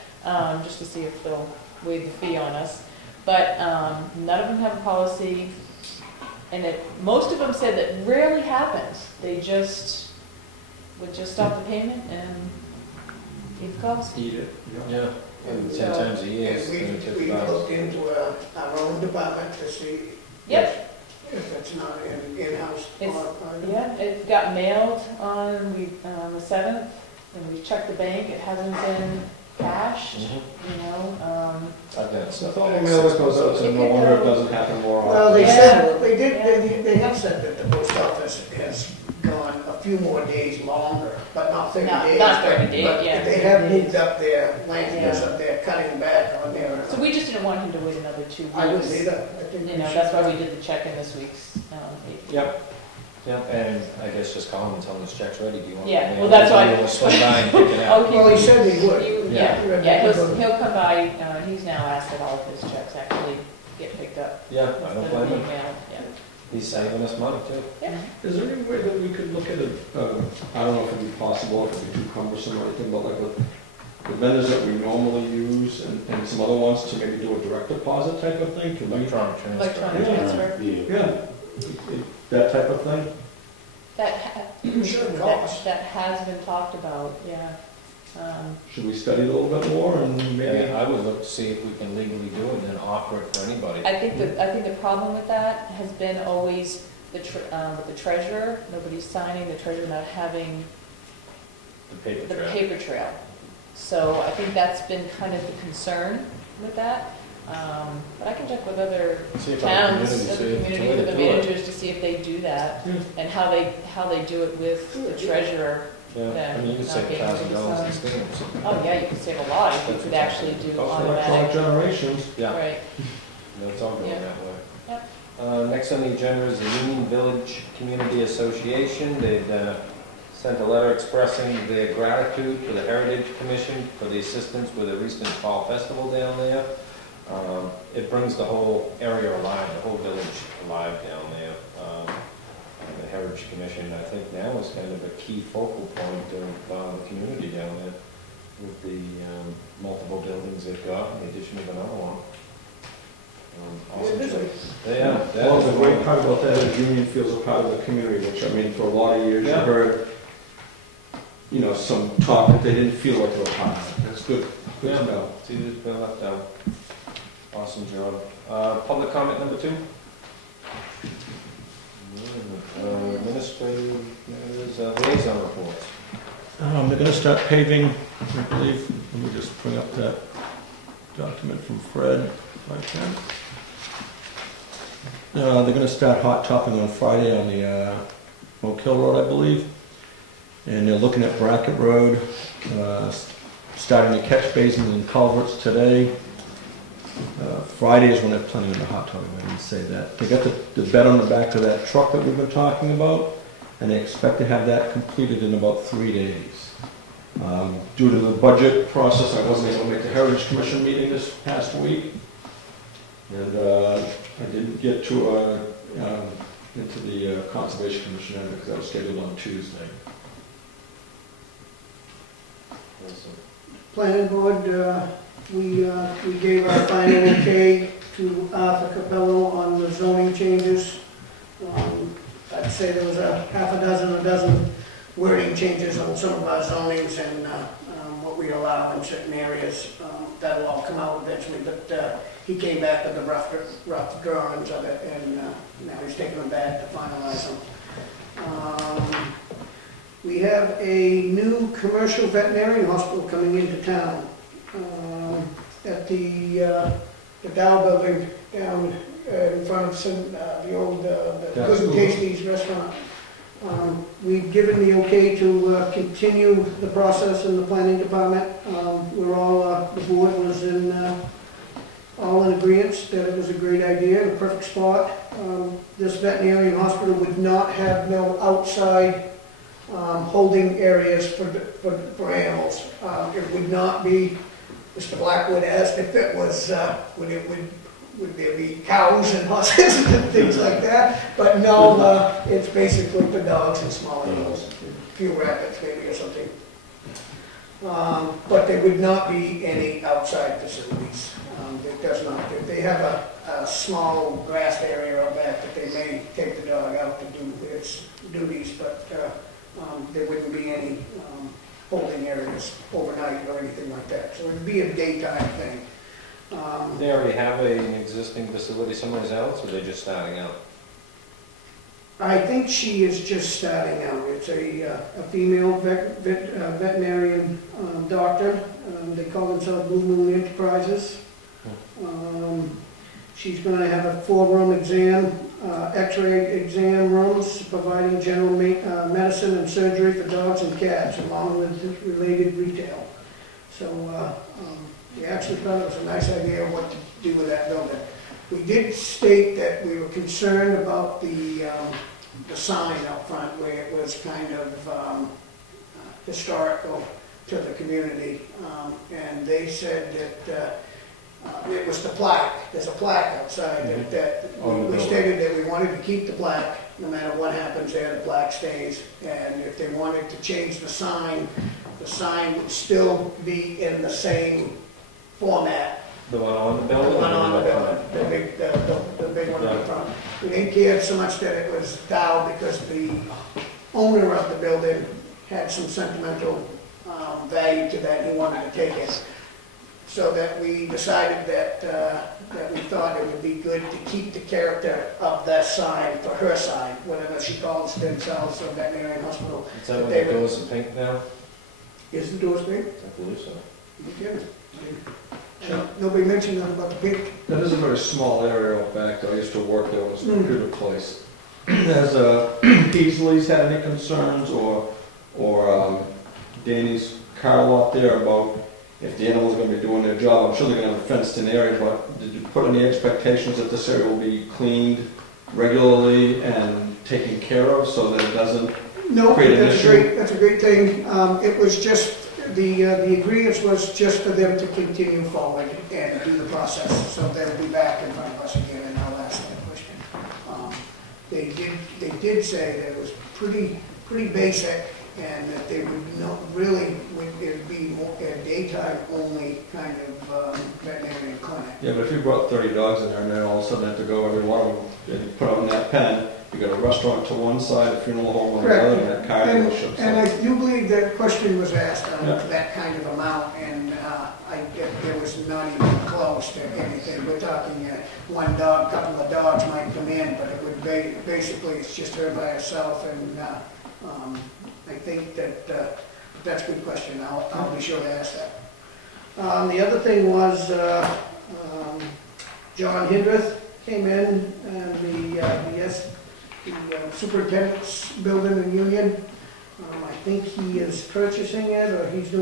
just to see if they'll waive the fee on us. But none of them have a policy, and most of them said that rarely happens. They would just stop the payment and keep the cost. Eat it, yeah, and 10 So- times a year. And it's we $55. looked into our own department to see Yep. if it's not in-house. It's- or- Yeah, it got mailed on the 7th, and we checked the bank, it hasn't been cashed, Mhm. I've I've got With stuff. all the mail that goes out, so no wonder it doesn't happen more often. Well, they Yeah. said, they have said that the post office has gone a few more days longer, but not 30 days. Not 30 days, But yeah. they have moved up their length, so they're cutting back on their. So we just didn't want him to wait another 2 weeks. I wouldn't either. I think we should- That's why we did the check in this week's, Yep, yep, and I guess just call him and tell him his check's ready, do you want? Yeah, me to well, mail that's it? why- We'll swing by and pick it out. Okay. Well, he said he would. Yeah, Yeah. he'll come by, he's now asked that all of his checks actually get picked up. Yeah, I Instead don't of blame being him. mailed, yeah. He's saving us money too. Is there any way that we could look at it, I don't know if it'd be possible, if it'd be too cumbersome or anything, but like with the vendors that we normally use and some other ones to maybe do a direct deposit type of thing? Can we? Electronic transfer. Electronic transfer. Yeah, that type of thing? That has been talked about, yeah. Should we study it a little bit more and maybe? Yeah, I would look to see if we can legally do it and then offer it for anybody. I think the problem with that has been always with the treasurer, nobody's signing, the treasurer not having The paper the trail. paper trail. So I think that's been kind of the concern with that. But I can check with other See if our towns, community, other see if it's a communities, way to other do it. managers to see if they do that Yeah. and how they do it with the treasurer. Yeah, I mean, you could Not save being able to $1,000 in sign. stamps. Oh, yeah, you could save a lot if you could actually do Electronic automatic. generations. Yeah, Right. it's all going Yeah. that way. Yep. Next on the agenda is the Union Village Community Association. They've sent a letter expressing their gratitude to the Heritage Commission for the assistance with the recent fall festival down there. It brings the whole area alive, the whole village alive down there. The Heritage Commission, I think now is kind of a key focal point of the community down there with the multiple buildings they've got, in addition of another one. Awesome. Yeah. that Well, is the great one. part about that is Union feels a part of the community, which, I mean, for a lot of years, you Yeah. heard, some talk that they didn't feel like they were part of it. That's good to Yeah. know. See, it's been left out. Awesome job. Public comment number 2? Administrative matters, liaison reports. They're gonna start paving, I believe. Let me just bring up that document from Fred, if I can. They're gonna start hot topping on Friday on the Oak Hill Road, I believe. And they're looking at Brackett Road, starting to catch basins and culverts today. Friday is when they're planning on the hot topping, I didn't say that. They got the bed on the back of that truck that we've been talking about, and they expect to have that completed in about 3 days. Due to the budget process, I wasn't able to make the Heritage Commission meeting this past week. And I didn't get to into the Conservation Commission end because that was scheduled on Tuesday. Planning board, we gave our final okay to Arthur Capello on the zoning changes. I'd say there was a dozen wording changes on some of our zonings and what we allow in certain areas. That'll all come out eventually, but he came back with the rough drawings of it, and now he's taking them back to finalize them. We have a new commercial veterinarian hospital coming into town at the Dow building down in front of the old Good and Tasty's restaurant. We've given the okay to continue the process in the planning department. We're all, the board was all in agreement that it was a great idea, a perfect spot. This veterinarian hospital would not have no outside holding areas for animals. It would not be, Mr. Blackwood asked if it was, would there be cows and horses and things like that? But no, it's basically for dogs and small animals, a few rabbits maybe or something. But there would not be any outside facilities. It does not. They have a small grass area out back that they may take the dog out to do its duties, but there wouldn't be any holding areas overnight or anything like that. So it would be a daytime thing. They already have an existing facility somewhere else, or are they just starting out? I think she is just starting out. It's a female veterinarian doctor. They call themselves Blue Moon Enterprises. She's going to have a 4-room exam, x-ray exam rooms, providing general medicine and surgery for dogs and cats, along with related retail. So we actually thought it was a nice idea of what to do with that building. We did state that we were concerned about the sign up front, where it was kind of historical to the community, and they said that it was the plaque. There's a plaque outside that we stated that we wanted to keep the plaque. No matter what happens there, the plaque stays. And if they wanted to change the sign would still be in the same format. The one on the building? The one on the building, the big one on the front. We didn't care so much that it was Dow because the owner of the building had some sentimental value to that. He wanted to take it. So that we decided that we thought it would be good to keep the character of that sign for her sign, whatever she calls themselves, a veterinarian hospital. Is that what the doors are pink now? Is the doors pink? I believe so. Nobody mentioned nothing about the pink. That is a very small area out back though. I used to work there. It was a computer place. Has Peasley's had any concerns or Danny's car lot there about if the animal's going to be doing their job? I'm sure they're going to have a fenced-in area, but did you put any expectations that this area will be cleaned regularly and taken care of so that it doesn't create an issue? That's a great thing. It was just, the agreement was just for them to continue forward and do the process. So they'll be back in front of us again, and I'll ask that question. They did say that it was pretty basic, and that they would not really, it'd be more a daytime only kind of veterinarian clinic. Yeah, but if you brought 30 dogs in there and then all of a sudden have to go every one of them and you put them in that pen, you got a restaurant to one side, a funeral home on the other, and that car dealership. And I do believe that question was asked on that kind of amount, and there was not even close to anything. We're talking one dog, couple of dogs might come in, but it would basically, it's just her by herself, and I think that that's a good question. I'll be sure to ask that. The other thing was John Hindreth came in, and the superintendent's building in Union. I think he is purchasing it, or he's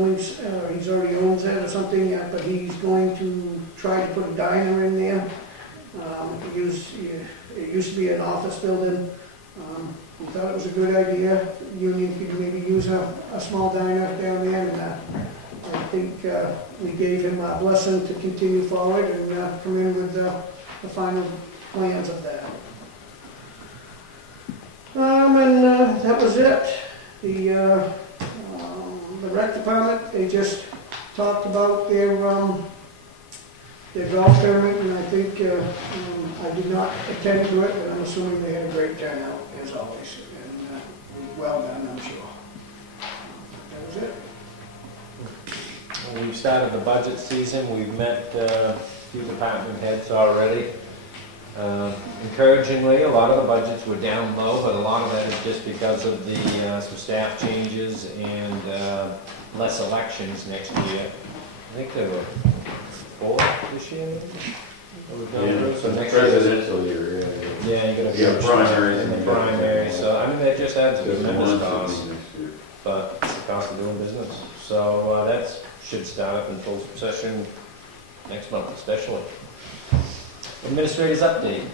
already owns it or something, but he's going to try to put a diner in there. It used to be an office building. We thought it was a good idea. Union could maybe use a small diner down there, and I think we gave him a blessing to continue forward and come in with the final plans of that. And that was it. The rec department, they just talked about their golf tournament, and I think, I did not attend to it, but I'm assuming they had a great turnout, as always, and well done, I'm sure. That was it. Well, we've started the budget season, we've met a few department heads already. Encouragingly, a lot of the budgets were down low, but a lot of that is just because of the some staff changes and less elections next year. I think there were 4 this year, maybe? So next Presidential year, yeah, you're you got primaries in the and you got- primary, so I mean, that just adds a Just tremendous one cost, thing next year. but it's the cost of doing business. So that should start up in full session next month especially. Administrator's update.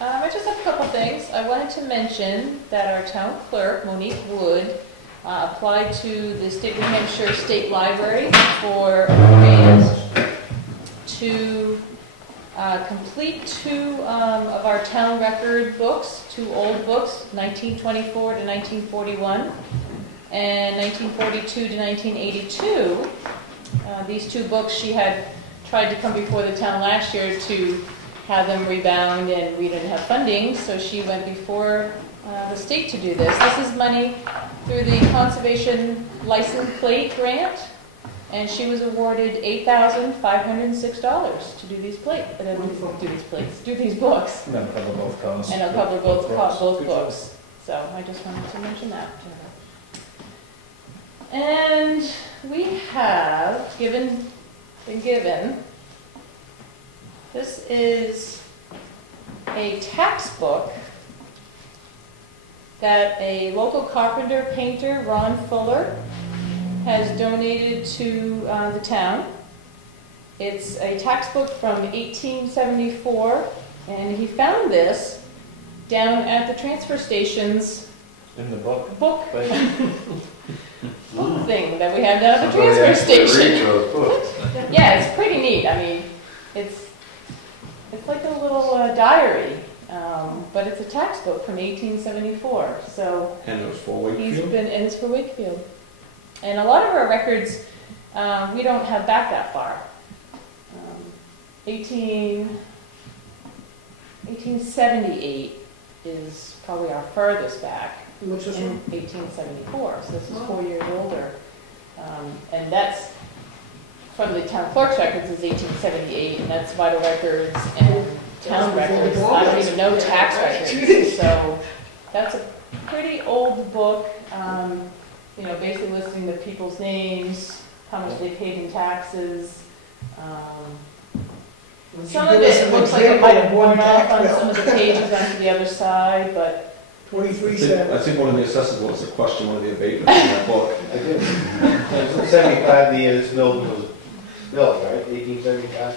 I just have a couple things. I wanted to mention that our town clerk, Monique Wood, applied to the State of New Hampshire State Library for a grant to complete 2 of our town record books, 2 old books, 1924 to 1941 and 1942 to 1982. These 2 books she had tried to come before the town last year to have them rebound, and we didn't have funding, so she went before the state to do this. This is money through the Conservation License Plate Grant, and she was awarded $8,506 to do these do these books. And that'll cover both costs. And I'll cover both Good books. So I just wanted to mention that to her. And we have been given, this is a tax book that a local carpenter painter, Ron Fuller, has donated to the town. It's a tax book from 1874, and he found this down at the transfer station's In the book. book thing that we have down at the transfer station. Yeah, it's pretty neat. I mean, it's like a little diary, but it's a tax book from 1874. So And it was for Wakefield? and it's for Wakefield. And a lot of our records, we don't have back that far. 1878 is probably our furthest back. Which is In 1874, so this is 4 years older. And that's from the town clerk's records is 1878, and that's vital records and town records. I don't even know tax records. So that's a pretty old book, basically listing the people's names, how much they paid in taxes. Some of it looks like it might have worn off on some of the pages onto the other side, but 23 I cents. think one of the assessors wants to question one of the abatements in that book. 75 the year this building was built, right? 1875?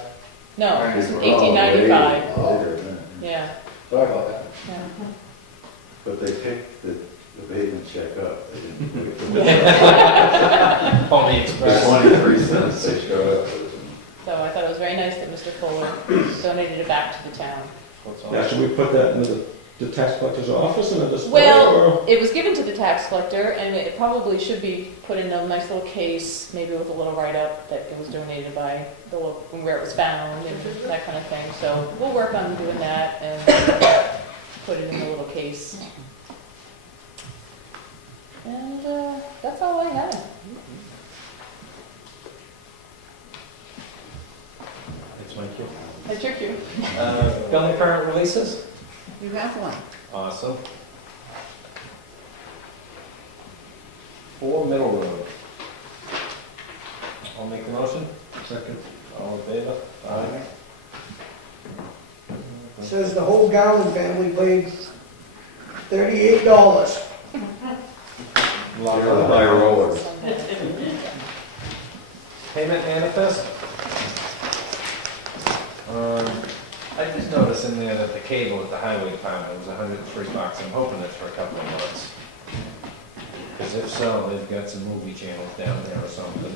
no, it's Oh, 1895. later then. Yeah. Sorry about that. Yeah. But they picked the abatement check up. They didn't pick the Pony The Express. 23 cents they showed up. So I thought it was very nice that Mr. Fuller donated it back to the town. Now, should we put that into the tax collector's office in a display? Well, or- it was given to the tax collector, and it probably should be put in a nice little case, maybe with a little write-up that it was donated by the local, where it was found, and that kind of thing. So we'll work on doing that and put it in a little case. And that's all I have. It's my cue. That's your cue. Got the current releases? You have one. Awesome. 4 Middle Road. I'll make the motion. Second. All in favor? Aye. Says the whole Gowan family paid $38. Lot You're the of high roller. Payment manifest. I just noticed in there that the cable at the highway department was $103. I'm hoping it's for a couple of months. Because if so, they've got some movie channels down there or something.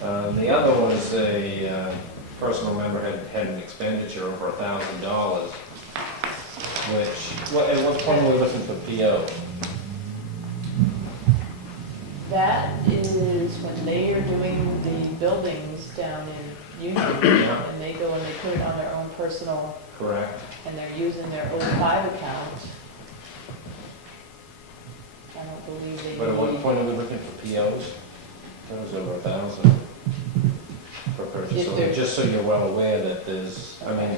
The other one is a personal member had an expenditure over $1,000, which, at what point are we looking for PO? That is when they are doing the buildings down in Union, and they go and they put it on their own personal, Correct. and they're using their 05 account. I don't believe they But at what point are we looking for POs? That was over 1,000 per purchase If order, they're- just so you're well aware that there's, I mean,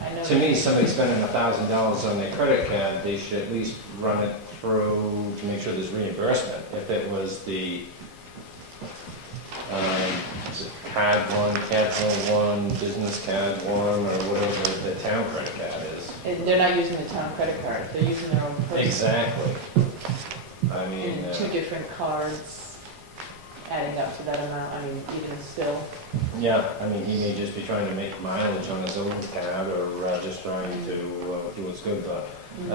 I know. to me, somebody spending $1,000 on their credit card, they should at least run it through to make sure there's reimbursement. If it was the, is it card one, capital one, business card one, or whatever the town credit card is. And they're not using the town credit card, they're using their own personal. Exactly. I mean, And 2 different cards adding up to that amount, I mean, even still. yeah, I mean, he may just be trying to make mileage on his own card, or just trying to do what's good, but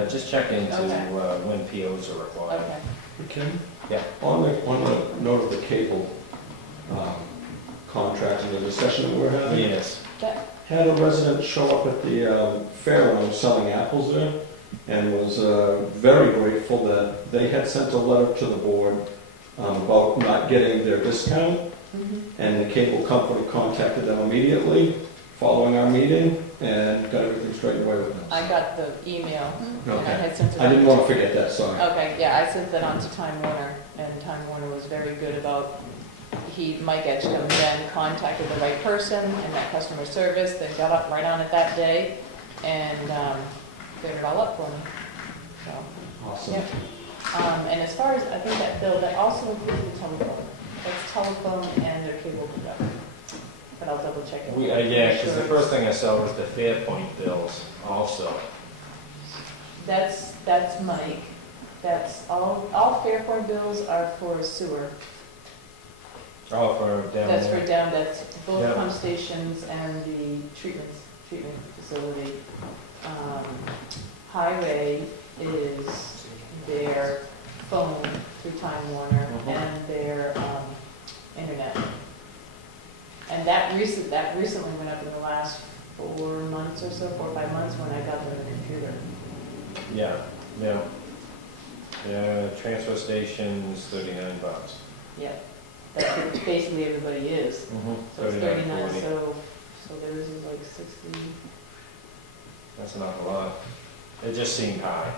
just check into Okay. when POs are required. Okay. Kim? Yeah. On the note of the cable contract and the discussion that we're having, Yes. had a resident show up at the fair when I was selling apples there, and was very grateful that they had sent a letter to the board about not getting their discount, and the cable company contacted them immediately following our meeting and got everything straightened away with them. I got the email, and I Okay. had sent it. I didn't want to forget that, sorry. Okay, yeah, I sent that on to Time Warner, and Time Warner was very good about, Mike Edgecombe then contacted the right person in that customer service, then got up right on it that day, and cleared it all up for me, so. Awesome. Yep. And as far as, I think that bill, that also includes the telephone. That's telephone and their cable product. But I'll double check it. Yeah, because the first thing I saw was the Fairpoint bills also. That's Mike. That's all Fairpoint bills are for sewer. Oh, for down That's there. for down, that's both Yeah. pump stations and the treatment facility. Highway is their phone through Time Warner and their internet. And that recently went up in the last 4 months or so, 4 or 5 months, when I got them a computer. Yeah, yeah. Yeah, transfer station's $39. Yeah, that's what basically everybody is. So it's 39, $39.40. so theirs is like 60. That's an awful lot. It just seemed high.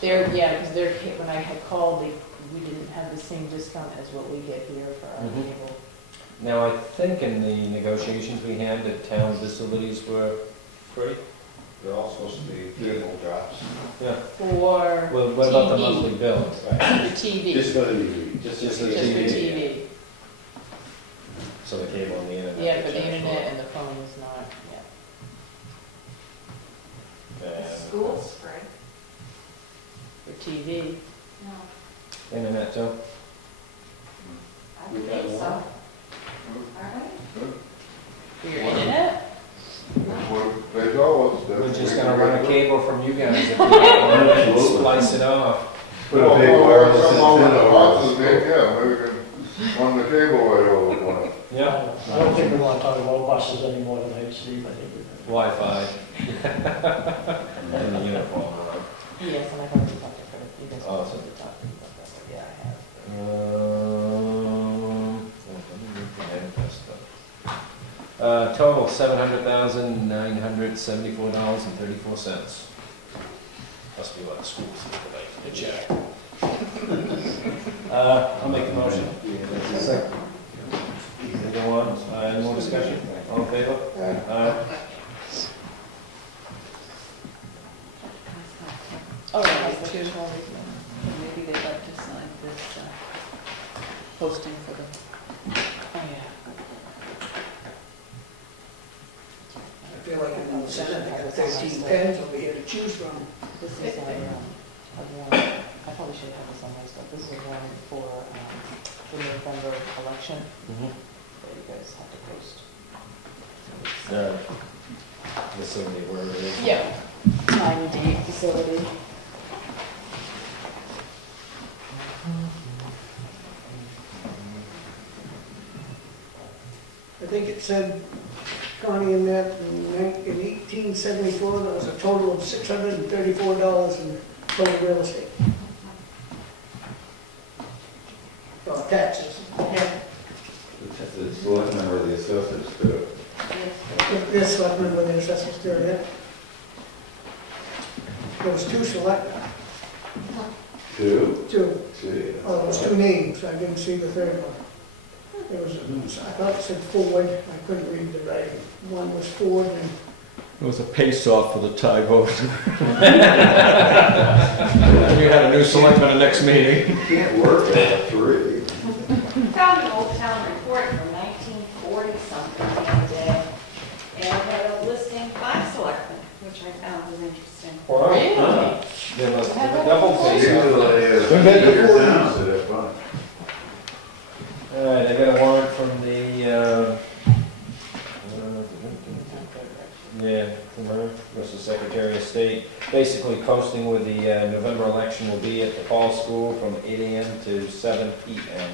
Because when I had called, we didn't have the same discount as what we get here for our cable. Now, I think in the negotiations we had, that town facilities were free. They're all supposed to be vehicle drops. Yeah. For Well, what about the TV. monthly bills? For TV. Just for the TV. Just Just the for TV. TV. So the cable and the internet. Yeah, for they the charge internet and the phone is not, yeah. And Schools, right? For TV. No, internet too? I would think so. For your internet? They told us that. We're just gonna run a cable from you guys if you want and splice it off. Put a big wireless antenna. Yeah, maybe we can run the cable right over one. Yeah. I don't think we want to talk about buses anymore tonight, Steve, I think we've. Wi-Fi. And the uniform. Yes, and I've already talked to her. You guys Oh, also talked about that, but yeah, I have. Total $700,974.34. Must be what the schools need today, the check. I'll make the motion. Go on, any more discussion? All in favor? Oh, yeah, like two. Maybe they'd like to sign this posting for them. Oh, yeah. I feel like I'm in the Senate, I got 13 pens over here to choose from. This is a warrant. I probably should have this on my stuff. This is a warrant for the November election that you guys have to post. Facility where it is. Yeah. Time and date facility. I think it said Connie and Matt in 1874, there was a total of $634 in total real estate. Oh, taxes. The selectmen or the assessors do it. This selectmen with the assessors do it. There was two selectmen. Two? Two. Gee. Oh, there was two names, I didn't see the third one. It was, I thought it said Ford, I couldn't read the writing. One was Ford and It was a pace-off for the tie vote. You had a new selectman the next meeting. You can't work at three. Found an old town report from 1940 something the other day, and it had a listing 5 selectmen, which I found was interesting. Wow. Really? They must have a double face. Bigger towns that have fun. All right, I got a warrant from the, from her, Mr. Secretary of State, basically posting with the November election will be at the Fall School from 8 a.m. to 7 p.m.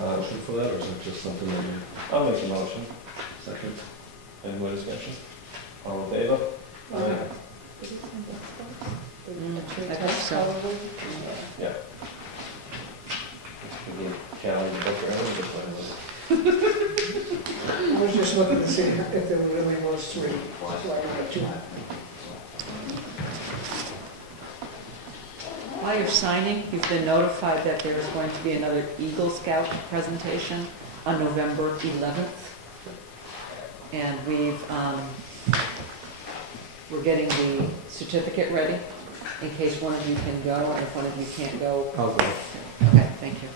Motion for that, or is it just something that you... I'll make a motion. Second. Any more discussion? All in favor? Aye. I think so. Yeah. We can challenge the book early, I was just looking to see if there really was 3, so I got 2. While you're signing, you've been notified that there is going to be another Eagle Scout presentation on November 11th. And we're getting the certificate ready in case one of you can go, and if one of you can't go. I'll go. Okay, thank you.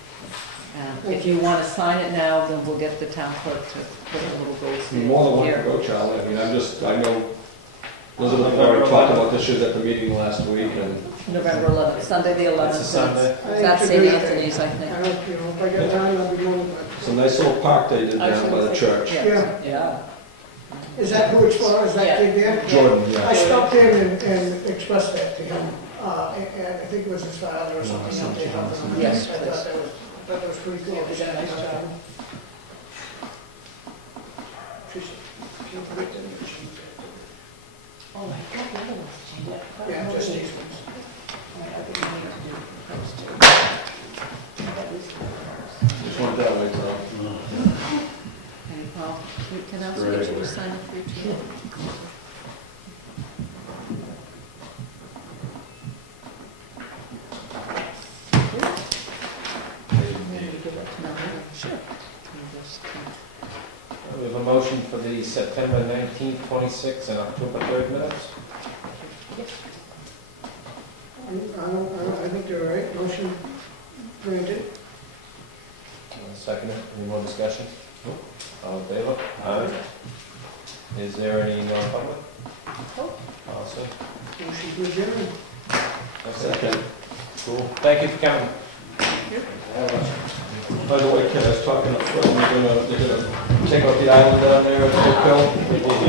If you want to sign it now, then we'll get the town clerk to put a little gold You're stamp more than welcome here. to go, Charlie. I mean, I know Elizabeth and I already talked about this, she was at the meeting last week, and November 11th, Sunday the 11th. It's a Sunday. It's at St. Anthony's, I I think. don't, if I get time, I'll be more than glad. it's a nice little park they did down by the church. Yeah. Yeah. Is that who it's for, is that kid there? Jordan, yeah. I stopped in and expressed that to him, and I think it was his father or something. Yes, I thought that was pretty cool. Yeah, they did a nice job. She'll put it in, she- Oh, my God, the other one's changed. Yeah, just these ones. I think we need to do those two. At least the Just went that way, Tom. Hey, Paul, can I also get you to sign up for your too? Maybe give that to Melanie. Sure. We have a motion for the September 19th, 26th, and October 3rd minutes. I think you're right, motion granted. Second it. Any more discussion? All in favor? Aye. Is there any non-public? Awesome. Motion to adjourn. That's it. Second. Cool. Thank you for coming. By the way, Ken, I was talking to Phil, they're gonna take out the island down there at Oak Hill.